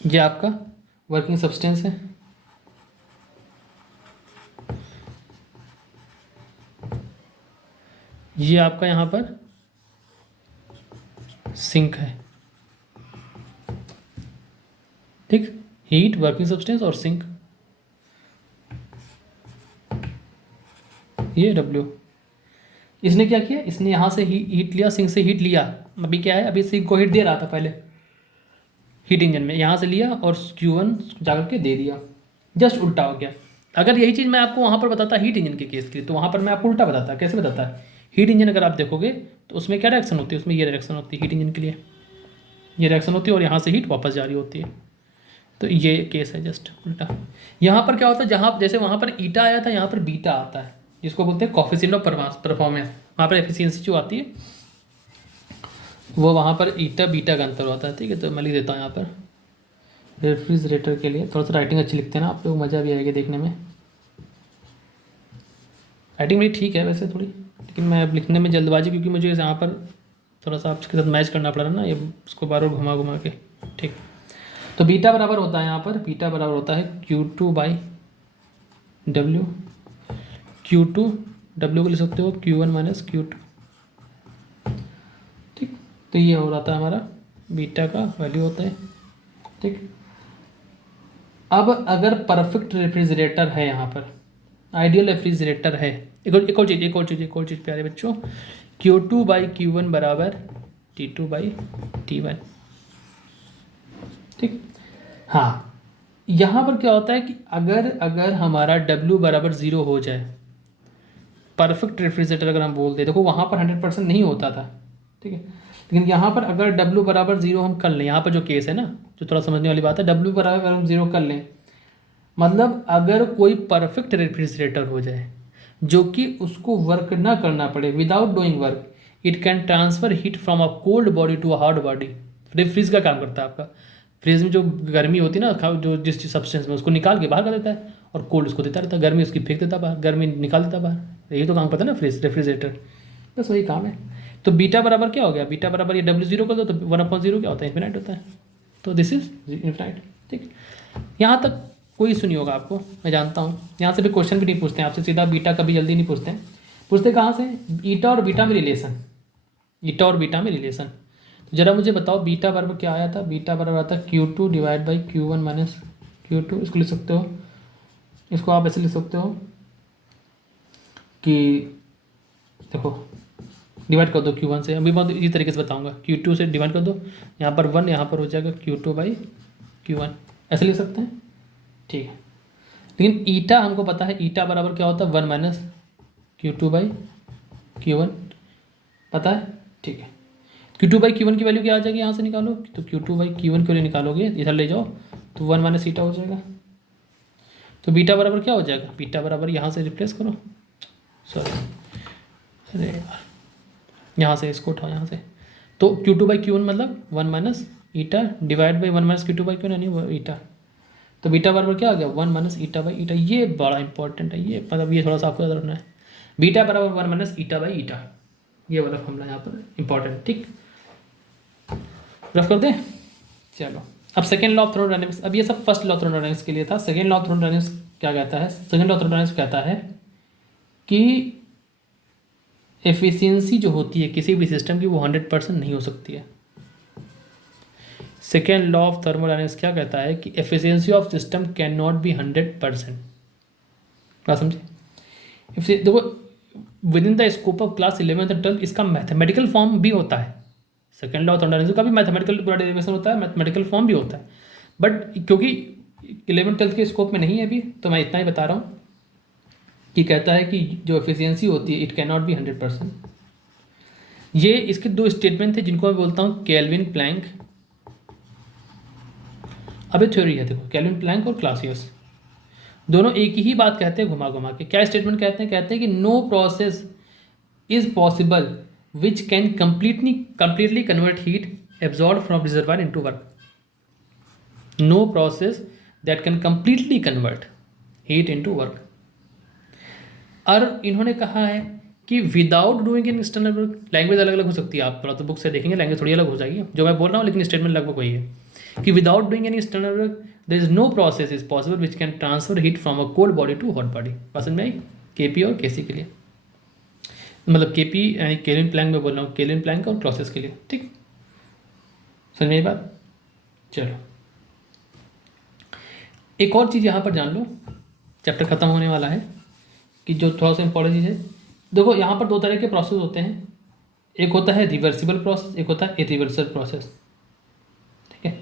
ये आपका वर्किंग सब्सटेंस है, ये आपका यहाँ पर सिंक है। ठीक, हीट, वर्किंग सब्सटेंस और सिंक, ये W। इसने क्या किया, इसने यहाँ से हीट लिया, सिंक से हीट लिया। अभी क्या है, अभी सिंक को हीट दे रहा था पहले हीट इंजन में, यहाँ से लिया और Q1 जाकर के दे दिया, जस्ट उल्टा हो गया। अगर यही चीज़ मैं आपको वहाँ पर बताता हीट इंजन के केस के लिए, तो वहाँ पर मैं आपको उल्टा बताता। कैसे बताता है, हीट इंजन अगर आप देखोगे तो उसमें क्या रिएक्शन होती है, उसमें ये रिएक्शन होती है हीट इंजन के लिए, ये रिएक्शन होती है और यहाँ से हीट वापस जारी होती है। तो ये केस है जस्ट उल्टा। यहाँ पर क्या होता है, जहाँ जैसे वहाँ पर ईटा आया था, यहाँ पर बीटा आता है, जिसको बोलते हैं कोएफिशिएंट ऑफ परफॉर्मेंस। वहाँ पर एफिशिएंसी जो आती है वो वहाँ पर ईटा बीटा का अंतर होता है। ठीक है, तो मैं लिख देता हूँ यहाँ पर रेफ्रिजरेटर के लिए, थोड़ा सा राइटिंग अच्छी लिखते हैं ना आप लोग, मज़ा भी आएगा देखने में। राइटिंग मेरी ठीक है वैसे थोड़ी, लेकिन मैं अब लिखने में जल्दबाजी, क्योंकि मुझे यहाँ पर थोड़ा सा आपके साथ मैच करना पड़ रहा है ना, ये उसको बार बार घुमा घुमा के। ठीक, तो बीटा बराबर होता है, यहाँ पर बीटा बराबर होता है Q2/W। Q2 W को लिख सकते हो Q1 माइनस Q2। ठीक, तो ये हो रहा था हमारा बीटा का वैल्यू होता है। ठीक, अब अगर परफेक्ट रेफ्रिजरेटर है, यहाँ पर आइडियल रेफ्रिजरेटर है, एक और चीज़ प्यारे बच्चों, Q2/Q1 बराबर T2/T1। ठीक, हाँ, यहाँ पर क्या होता है कि अगर हमारा W बराबर 0 हो जाए, परफेक्ट रेफ्रिजरेटर अगर हम बोल दें, देखो वहाँ पर 100% नहीं होता था। ठीक है, लेकिन यहाँ पर अगर W बराबर 0 हम कर लें, यहाँ पर जो केस है ना, जो थोड़ा समझने वाली बात है, W बराबर हम 0 कर लें, मतलब अगर कोई परफेक्ट रेफ्रिजरेटर हो जाए जो कि उसको वर्क ना करना पड़े, without doing work, it can transfer heat from a cold body to a hot body. Fridge का काम करता है आपका, फ्रिज में जो गर्मी होती है ना, जो जिस सब्सटेंस में, उसको निकाल के बाहर कर देता है और कोल्ड उसको देता रहता है, गर्मी उसकी फेंक देता बाहर, गर्मी निकाल देता बाहर। यही तो काम करता है ना रेफ्रिजरेटर, बस वही काम है। तो बीटा बराबर क्या हो गया, बीटा बराबर ये W0 कर दो तो 1/0 क्या होता है, इन्फिनाइट होता है। तो दिस इज इन्फिनाइट। ठीक, यहाँ तक कोई इशू नहीं होगा आपको, मैं जानता हूँ। यहाँ से भी क्वेश्चन भी नहीं पूछते हैं आपसे, सीधा बीटा कभी जल्दी नहीं पूछते हैं। पूछते कहाँ से, ईटा और बीटा में रिलेशन, ईटा और बीटा में रिलेशन। तो जरा मुझे बताओ बीटा बराबर क्या आया था, बीटा बराबर आता Q2 divide by Q1 minus Q2। इसको लिख सकते हो, इसको आप ऐसे लिख सकते हो कि देखो डिवाइड कर दो Q1 से, अभी बहुत इसी तरीके से बताऊंगा, Q2 से डिवाइड कर दो, यहाँ पर 1, यहाँ पर हो जाएगा Q2 बाई Q1, ऐसे लिख सकते हैं, ठीक है। लेकिन ईटा हमको पता है, ईटा बराबर क्या होता है 1 माइनस Q2 बाई Q1, पता है, ठीक है। Q2 बाई Q1 की वैल्यू क्या आ जाएगी, यहाँ से निकालो, तो Q2 बाई Q1 की वैल्यू निकालोगे इधर ले जाओ तो 1 माइनस ईटा हो जाएगा। तो बीटा बराबर क्या हो जाएगा, बीटा बराबर यहाँ से रिप्लेस करो, सॉरी अरे यार यहाँ से इसको उठाओ यहाँ से, तो Q2 बाई Q1 मतलब 1 minus eta divide by 1 minus Q2 by Q1 यानी ईटा। तो बीटा बराबर क्या आ गया 1 माइनस ईटा बाई ईटा। ये बड़ा इंपॉर्टेंट है, ये मतलब ये थोड़ा सा आपको याद रखना है, बीटा बराबर 1 माइनस ईटा बाई ईटा, ये वाला फॉर्मूला यहाँ पर इंपॉर्टेंट, ठीक। रफ कर दें, चलो अब सेकेंड लॉ ऑफ थर्मोडायनेमिक्स। अब ये सब फर्स्ट लॉ ऑफ थर्मोडायनेमिक्स के लिए था। सेकेंड लॉ ऑफ थर्मोडायनेमिक्स क्या कहता है, सेकेंड लॉ ऑफ थर्मोडायनेमिक्स कहता है कि एफिशिएंसी जो होती है किसी भी सिस्टम की वो 100% नहीं हो सकती है। सेकेंड लॉ ऑफ थर्मोडायनेमिक्स क्या कहता है कि efficiency of system can not be 100%। बात समझे, देखो with in the scope of class 11th और 12 इसका मैथमेटिकल फॉर्म भी होता है। सेकेंड लॉ ऑफ थर्मोडायनेमिक्स का भी मैथमेटिकल पूरा डेरिवेशन होता है, मैथमेटिकल फॉर्म भी होता है, बट क्योंकि 11th-12 के स्कोप में नहीं है अभी, तो मैं इतना ही बता रहा हूँ कि कहता है कि जो एफिशिएंसी होती है इट कैन नॉट बी 100%। ये इसके दो स्टेटमेंट थे जिनको मैं बोलता हूँ केल्विन प्लैंक, अब ये थ्योरी है, देखो केल्विन प्लैंक और क्लासियस दोनों एक ही बात कहते हैं घुमा घुमा के। क्या स्टेटमेंट कहते हैं, कहते हैं कि no process is possible which can completely convert heat absorb from reservoir into work. No process that can completely convert heat into work. और इन्होंने कहा है कि without doing in external work, language अलग अलग हो सकती है, आप थोड़ा तो बुक से देखेंगे लैंग्वेज थोड़ी अलग हो जाएगी जो मैं बोल रहा हूँ, लेकिन स्टेटमेंट लगभग वही है कि without doing any external work there is no process is possible which can transfer heat from a cold body to hot body. पसंद में आई, केपी और केसी के लिए, मतलब केपी यानी केल्विन प्लैंक में बोल रहा हूँ, केल्विन प्लैंक और क्लॉसियस के लिए, ठीक समझ में बात। चलो एक और चीज़ यहाँ पर जान लो, चैप्टर खत्म होने वाला है, कि जो थोड़ा सा इंपॉर्टेंट चीज़ है। देखो यहाँ पर दो तरह के प्रोसेस होते हैं, एक होता है रिवर्सिबल प्रोसेस, एक होता है इरिवर्सिबल प्रोसेस, ठीक है।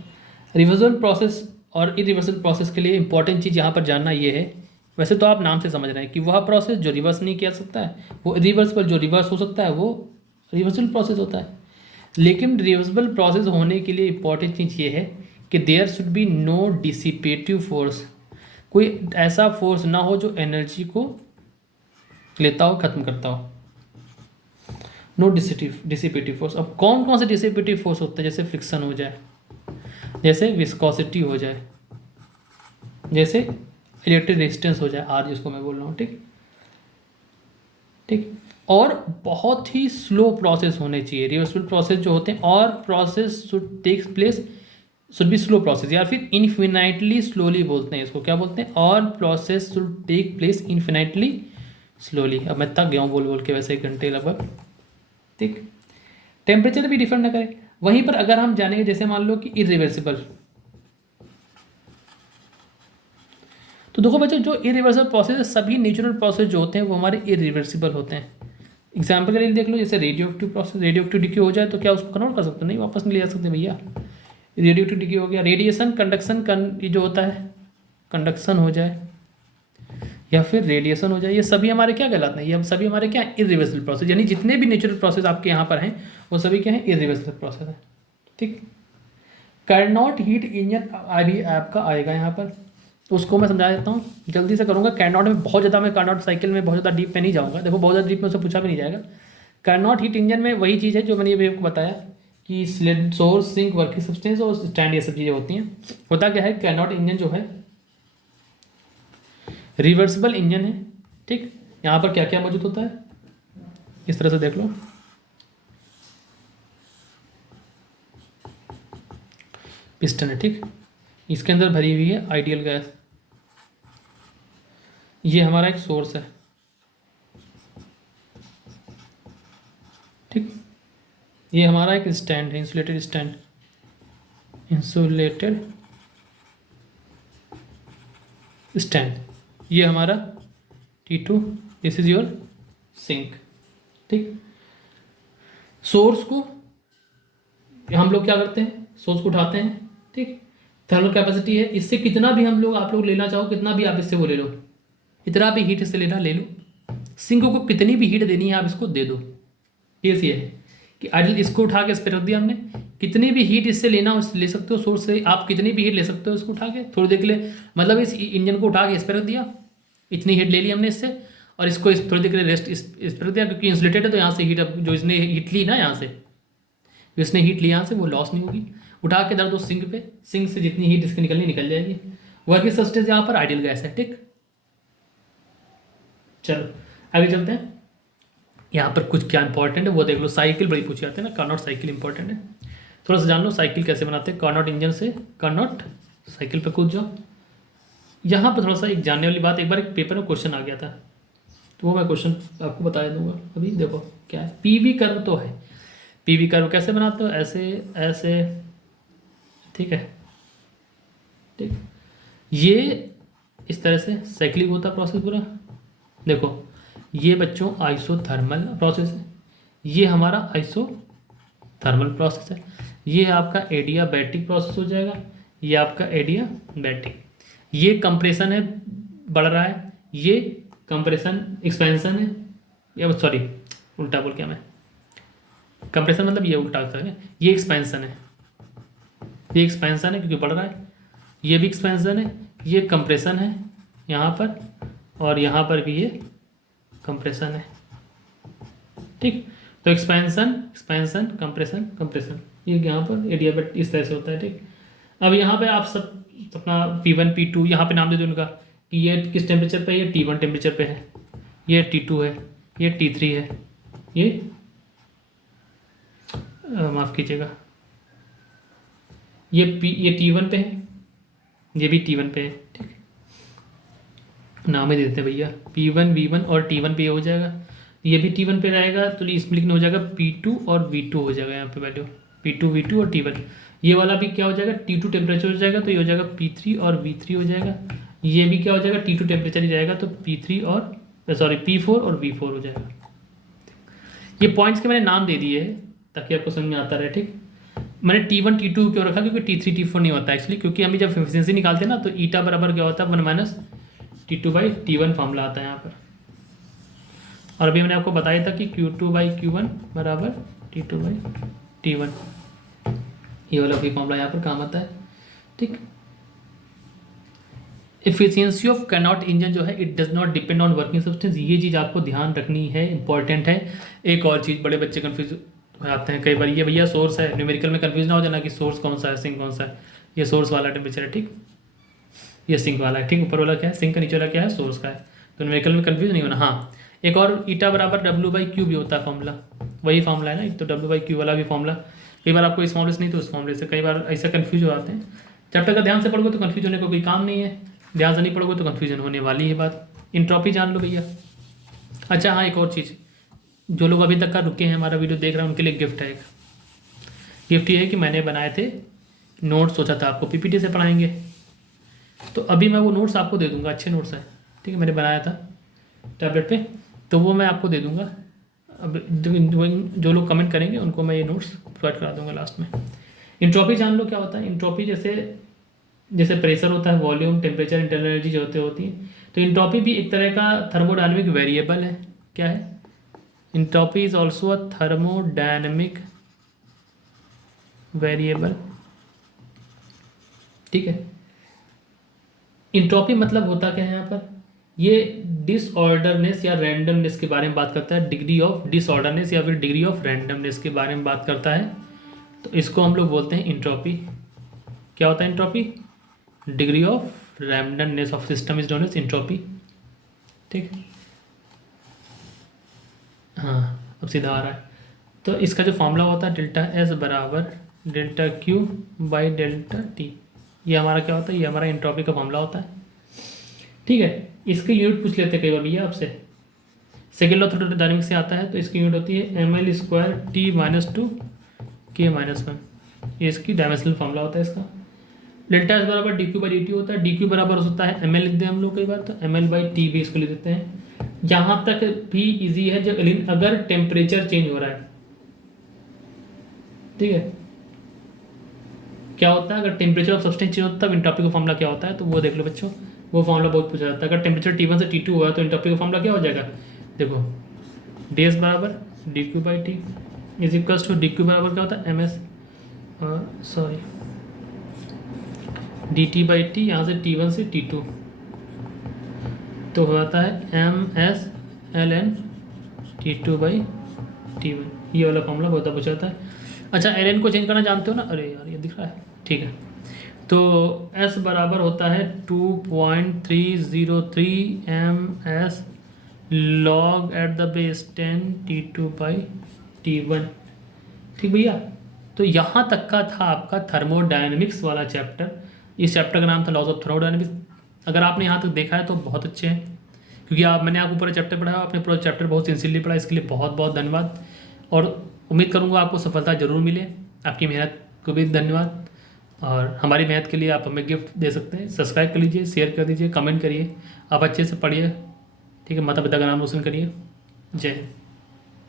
रिवर्सिबल प्रोसेस और इरिवर्सिबल प्रोसेस के लिए इंपॉर्टेंट चीज़ यहाँ पर जानना ये है, वैसे तो आप नाम से समझ रहे हैं कि वह प्रोसेस जो रिवर्स नहीं किया सकता है वो रिवर्सिबल, जो रिवर्स हो सकता है वो रिवर्सिबल प्रोसेस होता है। लेकिन रिवर्सिबल प्रोसेस होने के लिए इंपॉर्टेंट चीज़ ये है कि there should be no dissipative force, कोई ऐसा फोर्स ना हो जो एनर्जी को लेता हो, खत्म करता हो। No dissipative force. अब कौन कौन से डिसिपेटिव फोर्स होते हैं, जैसे फ्रिक्शन हो जाए, जैसे विस्कोसिटी हो जाए, जैसे इलेक्ट्रिक रेजिस्टेंस हो जाए, आर जिसको मैं बोल रहा हूँ, ठीक ठीक। और बहुत ही स्लो प्रोसेस होने चाहिए रिवर्सिबल प्रोसेस जो होते हैं, और process should take place, should be slow process, या फिर इन्फिनाइटली स्लोली बोलते हैं इसको, क्या बोलते हैं, और process should take place infinitely slowly. अब मैं थक गया हूँ बोल बोल के वैसे 1 घंटे लगभग, ठीक। टेम्परेचर भी डिफरेंट ना करें। वहीं पर अगर हम जानेंगे, जैसे मान लो कि इरिवर्सिबल, तो देखो बच्चों जो इरिवर्सिबल प्रोसेस है, सभी नेचुरल प्रोसेस जो होते हैं वो हमारे इरिवर्सिबल होते हैं। एग्जाम्पल के लिए देख लो, जैसे radio active process, radio active decay हो जाए तो क्या उसको कन्वर्ट कर सकते हो, नहीं, वापस नहीं ले जा सकते भैया। रेडियो एक्टिव डिके हो गया, रेडिएशन कंडक्शन ये जो होता है, कंडक्शन हो जाए या फिर रेडिएशन हो जाए, ये सभी हमारे क्या कहलाते हैं, ये सभी हमारे क्या इरिवर्सिबल प्रोसेस, यानी जितने भी नेचुरल प्रोसेस आपके यहाँ पर हैं वो सभी क्या है, इरिवर्सिबल प्रोसेस है, ठीक। कैरनॉट हीट इंजन अभी आपका आएगा यहाँ पर, उसको मैं समझा देता हूँ, जल्दी से करूँगा। कैरनॉट में बहुत ज़्यादा, मैं कैरनॉट साइकिल में बहुत ज़्यादा डीप में नहीं जाऊँगा, देखो बहुत ज़्यादा डीप में उससे पूछा भी नहीं जाएगा। कैरनॉट हीट इंजन में वही चीज़ है जो मैंने अभी आपको बताया कि सोर्स, सिंक, वर्किंग सब्सटेंस और स्टैंड, ये सब चीज़ें होती हैं। होता क्या है, कैरनॉट इंजन जो है रिवर्सिबल इंजन है, ठीक। यहाँ पर क्या क्या मौजूद होता है, इस तरह से देख लो, पिस्टन है, ठीक, इसके अंदर भरी हुई है आइडियल गैस, ये हमारा एक सोर्स है, ये हमारा एक स्टैंड है, इंसुलेटेड स्टैंड, इंसुलेटेड स्टैंड, ये हमारा T2, this is your sink. ठीक, सोर्स को हम लोग क्या करते हैं, सोर्स को उठाते हैं। ठीक, थर्मल कैपेसिटी है, इससे कितना भी हम लोग, आप लोग लेना चाहो कितना भी आप इससे वो ले लो, इतना भी हीट इससे लेना ले लो। सिंक को कितनी भी हीट देनी है आप इसको दे दो। केस ये है कि आइडियल इसको उठा के इस पर रख दिया हमने, कितनी भी हीट इससे लेना हो ले सकते हो, सोर्स से आप कितनी भी हीट ले सकते हो इसको उठा के थोड़ी देर के लिए, मतलब इस इंजन को उठा के इस पर रख दिया, इतनी हीट ले ली हमने इससे, और इसको इस थोड़ी देर के लिए रेस्ट इस पर रख दिया, क्योंकि इंसुलेटेड है तो यहाँ से हीट, अब जो इसने हीट ली ना यहाँ से, जो इसने हीट ली यहाँ से वो लॉस नहीं होगी। उठा के दर दो सिंक पे, सिंक से जितनी हीट इसकी निकलनी निकल जाएगी। वर्किंग सब्सटेंस यहाँ पर आइडियल गैस है। ठीक, चलो आगे चलते हैं। यहाँ पर कुछ क्या इंपॉर्टेंट है वो देख लो, साइकिल बड़ी पूछी जाती है ना, कार्नोट साइकिल इंपॉर्टेंट है, थोड़ा सा जान लो साइकिल कैसे बनाते हैं। कार्नोट इंजन से कार्नोट साइकिल पे कूद जाओ। यहाँ पर थोड़ा सा एक जानने वाली बात, एक बार एक पेपर में क्वेश्चन आ गया था, तो वो मैं क्वेश्चन आपको बता दूंगा। अभी देखो क्या है, पीवी कर्व तो है, पीवी कर्व कैसे बनाते हो, ऐसे ऐसे, ठीक है। ठीक, ये इस तरह से साइक्लिक होता प्रोसेस पूरा। देखो ये बच्चों आइसोथर्मल प्रोसेस है, ये हमारा आइसोथर्मल प्रोसेस है, ये आपका एडियाबैटिक प्रोसेस हो जाएगा, ये आपका एडियाबैटिक, ये कंप्रेशन है, बढ़ रहा है, ये कंप्रेशन एक्सपेंशन है, या सॉरी उल्टा बोल क्या मैं, कंप्रेशन मतलब ये उल्टा होता है, ये एक्सपेंशन है, ये एक्सपेंशन है क्योंकि बढ़ रहा है, ये भी एक्सपेंशन है, ये कंप्रेशन है यहाँ पर, और यहाँ पर भी ये कंप्रेशन है। ठीक, तो एक्सपेंशन एक्सपेंशन कंप्रेशन कंप्रेशन, ये यहाँ पर एडियाबैट इस तरह से होता है। ठीक, अब यहाँ पे आप सब अपना P1 P2 यहाँ पे नाम दे दो उनका, कि ये किस टेम्परेचर पे, ये T1 टेम्परेचर पे है, ये T2 है, ये T3 है, ये माफ़ कीजिएगा, ये T1 पे है, ये भी T1 पे है। ठीक, नाम ही देते हैं भैया, P1 V1 और T1 पे हो जाएगा, ये भी T1 पे रहेगा, तो इसमें लिखना हो जाएगा P2 और V2 हो जाएगा यहाँ पे वैल्यू, P2 V2 और T1। ये वाला भी क्या हो जाएगा, T2 टेम्परेचर हो जाएगा, तो ये हो जाएगा P3 और V3 हो जाएगा। ये भी क्या हो जाएगा, T2 टेम्परेचर ही रहेगा, तो P3 और सॉरी P4 और V4 हो जाएगा। ये पॉइंट्स के मैंने नाम दे दिए हैं ताकि आपको समझ में आता रहे। ठीक, मैंने T1 T2 क्यों रखा, क्योंकि T3 T4 नहीं होता एक्चुअली, क्योंकि हम जब एफिशिएंसी निकालते हैं ना तो ईटा बराबर क्या होता है 1 माइनस T2/T1 फॉर्मूला आता है यहाँ पर। और अभी मैंने आपको बताया था कि Q2/Q1 बराबर T2/T1, ये वाला भी फॉर्मूला यहाँ पर काम आता है। ठीक, एफिशिएंसी ऑफ कार्नोट इंजन जो है it does not depend on working substance, ये चीज़ आपको ध्यान रखनी है, इंपॉर्टेंट है। एक और चीज़, बड़े बच्चे कंफ्यूज हो जाते हैं कई बार, ये भैया सोर्स है, न्यूमेरिकल में कंफ्यूज ना हो जाना कि सोर्स कौन सा है सिंक कौन सा है, ये सोर्स वाला टेम्परेचर है। ठीक, ये सिंक वाला है। ठीक, ऊपर वाला क्या है सिंक का, नीचे वाला क्या है सोर्स का है, तो न्यूमेरिकल में कंफ्यूज नहीं होना। हाँ, एक और ईटा बराबर W/Q भी होता है फॉर्मूला, वही फॉर्मूला है ना, तो W/Q वाला भी फॉर्मूला, कई बार आपको इस फॉर्मूले से नहीं तो उस फॉर्मूले से कई बार ऐसा कन्फ्यूज हो जाते हैं। जब तक ध्यान से पढ़ोगे तो कन्फ्यूज होने का कोई काम नहीं है, ध्यान से नहीं पढ़ोगे तो कन्फ्यूजन होने वाली है बात। इंट्रॉपी जान लो भैया। अच्छा हाँ, एक और चीज़, जो लोग अभी तक का रुके हैं हमारा वीडियो देख रहे हैं उनके लिए गिफ्ट है। गिफ्ट ये है कि मैंने बनाए थे नोट्स, सोचा था आपको PPT से पढ़ाएंगे, तो अभी मैं वो नोट्स आपको दे दूंगा, अच्छे नोट्स हैं। ठीक है, मैंने बनाया था टैबलेट पे, तो वो मैं आपको दे दूंगा। अब जो लोग कमेंट करेंगे उनको मैं ये नोट्स प्रोवाइड करा दूंगा लास्ट में। इंट्रॉपी जान लो क्या होता है। इंट्रॉपी जैसे प्रेशर होता है, वॉल्यूम, टेम्परेचर, इंटरनल एनर्जी जो होती है, तो इंट्रॉपी भी एक तरह का थर्मोडायनेमिक वेरिएबल है। क्या है, entropy is also a thermodynamic variable. ठीक है, इंट्रॉपी मतलब होता क्या है यहाँ पर, ये डिसऑर्डरनेस या रैंडमनेस के बारे में बात करता है, डिग्री ऑफ डिसऑर्डरनेस या फिर डिग्री ऑफ रैंडमनेस के बारे में बात करता है, तो इसको हम लोग बोलते हैं इंट्रॉपी। क्या होता है entropy, degree of randomness of system is known as entropy. ठीक, हाँ अब सीधा आ रहा है। तो इसका जो फॉर्मूला होता है डेल्टा एस बराबर delta Q by delta T, ये हमारा क्या होता है, ये हमारा इंट्रॉपी का फॉर्मूला होता है। ठीक है, इसकी यूनिट पूछ लेते हैं कई बार भैया आपसे, सेकेंड लॉ थर्मोडायनेमिक्स से आता है, तो इसकी यूनिट होती है ml² T-2 के माइनस वन, ये इसकी डायमेंशनल फॉर्मूला होता है इसका। डेल्टा एस बराबर D Q by D T होता है। डी क्यू बराबर हो सकता है एम एल लिख दें हम लोग कई बार, तो एम एल बाई टी भी इसको लिख देते हैं। यहाँ तक भी इजी है जब अगर टेम्परेचर चेंज हो रहा है, ठीक है। क्या होता है अगर टेम्परेचर ऑफ सब्सटेंस चेंज होता है तब एंट्रोपी का फॉर्मूला क्या होता है, तो वो देख लो बच्चों, वो फॉर्मूला बहुत पूछा जाता है। अगर टेम्परेचर T1 से T2 हुआ तो एंट्रोपी का फॉर्मूला क्या हो जाएगा, देखो डी एस बराबर D Q by T is equals to D Q बराबर क्या होता है M S sorry D T by T, यहाँ से T1 से T2 तो हो जाता है M S L N T2 by T1, ये वाला फॉर्मूला बहुत पूछा जाता है। अच्छा एल एन को चेंज करना जानते हो ना, अरे यार ये दिख रहा है, ठीक है। तो S बराबर होता है 2.303 ms log at the base 10 T2 by T1, ठीक भैया। तो यहाँ तक का था आपका थर्मोडायनेमिक्स वाला चैप्टर। इस चैप्टर का नाम था लॉज ऑफ थर्मोडायनेमिक्स। अगर आपने यहाँ तक देखा है तो बहुत अच्छे हैं, क्योंकि मैंने आपको पूरा चैप्टर पढ़ाया, आपने पूरा चैप्टर बहुत सिंसियरली पढ़ा, इसके लिए बहुत बहुत धन्यवाद। और उम्मीद करूँगा आपको सफलता जरूर मिले, आपकी मेहनत को भी धन्यवाद। और हमारी मेहनत के लिए आप हमें गिफ्ट दे सकते हैं। सब्सक्राइब कर लीजिए, शेयर कर दीजिए, कमेंट करिए, आप अच्छे से पढ़िए, ठीक है। माता पिता का नाम रोशन करिए। जय हिंद।